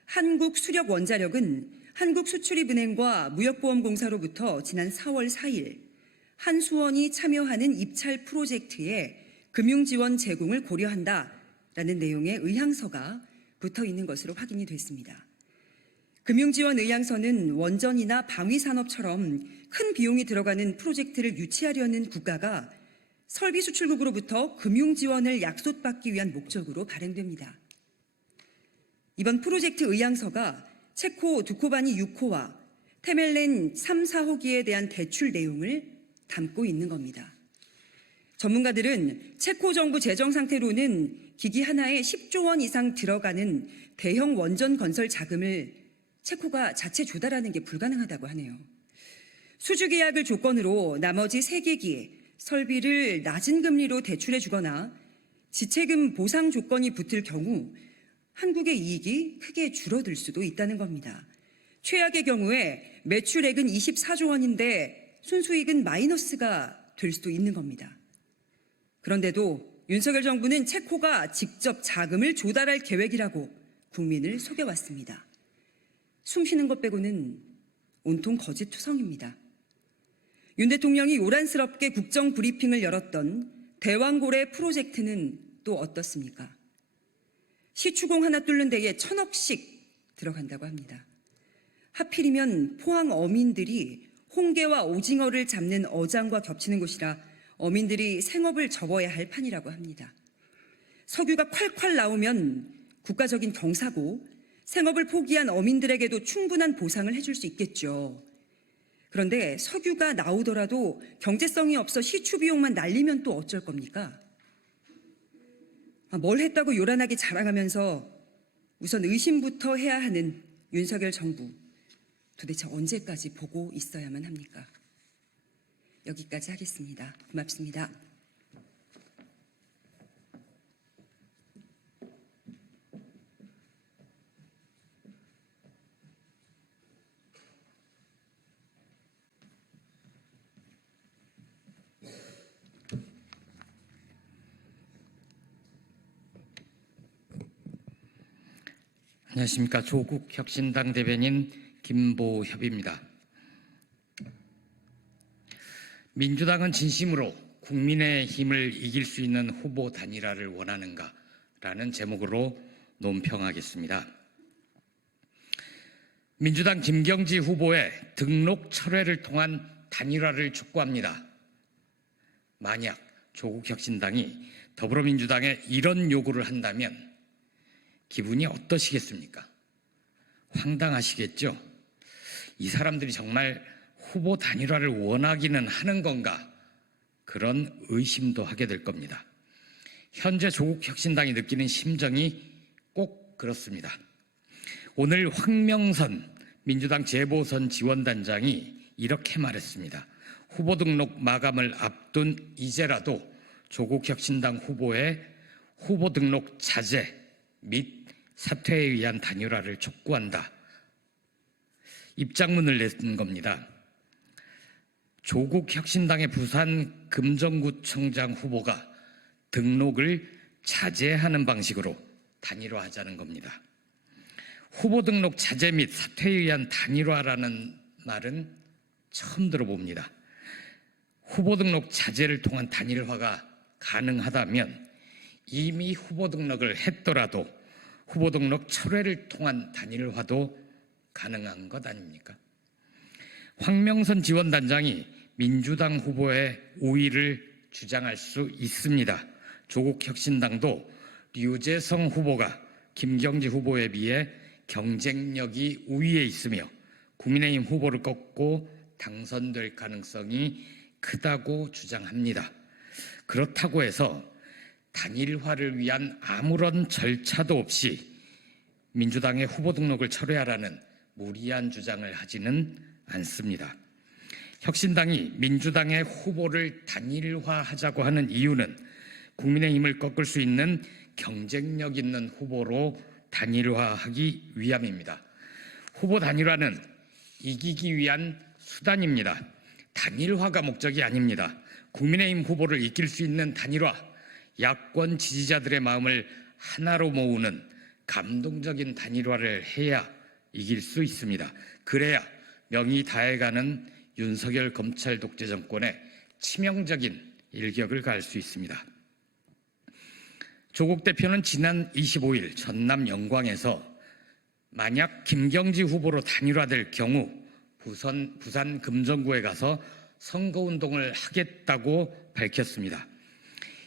한국수력원자력은 한국수출입은행과 무역보험공사로부터 지난 4월 4일 한수원이 참여하는 입찰 프로젝트에 금융지원 제공을 고려한다라는 내용의 의향서가 붙어 있는 것으로 확인이 됐습니다. 금융지원 의향서는 원전이나 방위산업처럼 큰 비용이 들어가는 프로젝트를 유치하려는 국가가 설비 수출국으로부터 금융지원을 약속받기 위한 목적으로 발행됩니다. 이번 프로젝트 의향서가 체코 두코바니 6호와 테멜렌 3, 4호기에 대한 대출 내용을 담고 있는 겁니다. 전문가들은 체코 정부 재정 상태로는 기기 하나에 10조 원 이상 들어가는 대형 원전 건설 자금을 체코가 자체 조달하는 게 불가능하다고 하네요. 수주 계약을 조건으로 나머지 3개기에 설비를 낮은 금리로 대출해 주거나 지체금 보상 조건이 붙을 경우 한국의 이익이 크게 줄어들 수도 있다는 겁니다. 최악의 경우에 매출액은 24조 원인데 순수익은 마이너스가 될 수도 있는 겁니다. 그런데도 윤석열 정부는 체코가 직접 자금을 조달할 계획이라고 국민을 속여왔습니다. 숨쉬는 것 빼고는 온통 거짓투성입니다. 윤 대통령이 요란스럽게 국정 브리핑을 열었던 대왕고래 프로젝트는 또 어떻습니까? 시추공 하나 뚫는 데에 1,000억씩 들어간다고 합니다. 하필이면 포항 어민들이 홍게와 오징어를 잡는 어장과 겹치는 곳이라 어민들이 생업을 접어야 할 판이라고 합니다. 석유가 콸콸 나오면 국가적인 경사고 생업을 포기한 어민들에게도 충분한 보상을 해줄 수 있겠죠. 그런데 석유가 나오더라도 경제성이 없어 시추 비용만 날리면 또 어쩔 겁니까? 뭘 했다고 요란하게 자랑하면서 우선 의심부터 해야 하는 윤석열 정부, 도대체 언제까지 보고 있어야만 합니까? 여기까지 하겠습니다. 고맙습니다. 안녕하십니까. 조국혁신당 대변인 김보협입니다. 민주당은 진심으로 국민의 힘을 이길 수 있는 후보 단일화를 원하는가라는 제목으로 논평하겠습니다. 민주당 김경지 후보의 등록 철회를 통한 단일화를 촉구합니다. 만약 조국혁신당이 더불어민주당에 이런 요구를 한다면 기분이 어떠시겠습니까? 황당하시겠죠? 이 사람들이 정말 후보 단일화를 원하기는 하는 건가? 그런 의심도 하게 될 겁니다. 현재 조국혁신당이 느끼는 심정이 꼭 그렇습니다. 오늘 황명선 민주당 재보선 지원단장이 이렇게 말했습니다. 후보 등록 마감을 앞둔 이제라도 조국혁신당 후보의 후보 등록 자제 및 사퇴에 의한 단일화를 촉구한다. 입장문을 낸 겁니다. 조국혁신당의 부산 금정구청장 후보가 등록을 자제하는 방식으로 단일화하자는 겁니다. 후보 등록 자제 및 사퇴에 의한 단일화라는 말은 처음 들어봅니다. 후보 등록 자제를 통한 단일화가 가능하다면 이미 후보 등록을 했더라도 후보 등록 철회를 통한 단일화도 가능한 것 아닙니까? 황명선 지원단장이 민주당 후보의 우위를 주장할 수 있습니다. 조국혁신당도 류재성 후보가 김경지 후보에 비해 경쟁력이 우위에 있으며 국민의힘 후보를 꺾고 당선될 가능성이 크다고 주장합니다. 그렇다고 해서 단일화를 위한 아무런 절차도 없이 민주당의 후보 등록을 철회하라는 무리한 주장을 하지는 않습니다. 혁신당이 민주당의 후보를 단일화하자고 하는 이유는 국민의힘을 꺾을 수 있는 경쟁력 있는 후보로 단일화하기 위함입니다. 후보 단일화는 이기기 위한 수단입니다. 단일화가 목적이 아닙니다. 국민의힘 후보를 이길 수 있는 단일화, 야권 지지자들의 마음을 하나로 모으는 감동적인 단일화를 해야 이길 수 있습니다. 그래야 명이 다해가는 윤석열 검찰 독재 정권의 치명적인 일격을 가할 수 있습니다. 조국 대표는 지난 25일 전남 영광에서 만약 김경지 후보로 단일화될 경우 부산 금정구에 가서 선거운동을 하겠다고 밝혔습니다.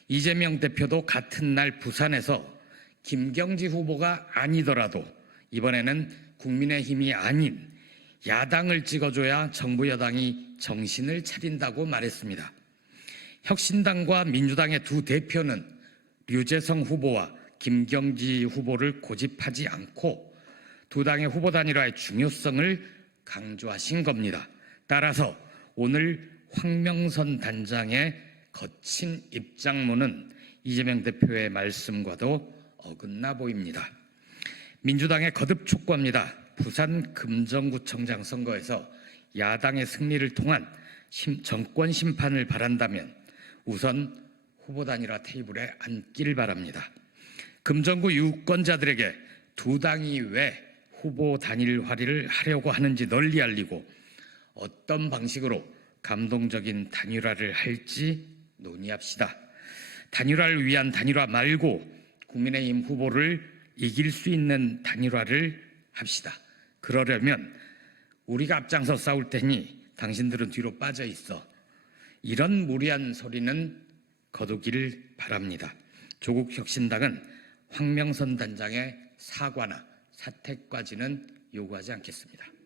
이재명 대표도 같은 날 부산에서 김경지 후보가 아니더라도 이번에는 국민의힘이 아닌 야당을 찍어줘야 정부 여당이 정신을 차린다고 말했습니다. 혁신당과 민주당의 두 대표는 류재성 후보와 김경지 후보를 고집하지 않고 두 당의 후보 단일화의 중요성을 강조하신 겁니다. 따라서 오늘 황명선 단장의 거친 입장문은 이재명 대표의 말씀과도 어긋나 보입니다. 민주당의 거듭 촉구합니다. 부산 금정구청장 선거에서 야당의 승리를 통한 정권 심판을 바란다면 우선 후보 단일화 테이블에 앉길 바랍니다. 금정구 유권자들에게 두 당이 왜 후보 단일화를 하려고 하는지 널리 알리고 어떤 방식으로 감동적인 단일화를 할지 논의합시다. 단일화를 위한 단일화 말고 국민의힘 후보를 이길 수 있는 단일화를 합시다. 그러려면 우리가 앞장서 싸울 테니 당신들은 뒤로 빠져 있어. 이런 무리한 소리는 거두길 바랍니다. 조국혁신당은 황명선 단장의 사과나 사퇴까지는 요구하지 않겠습니다.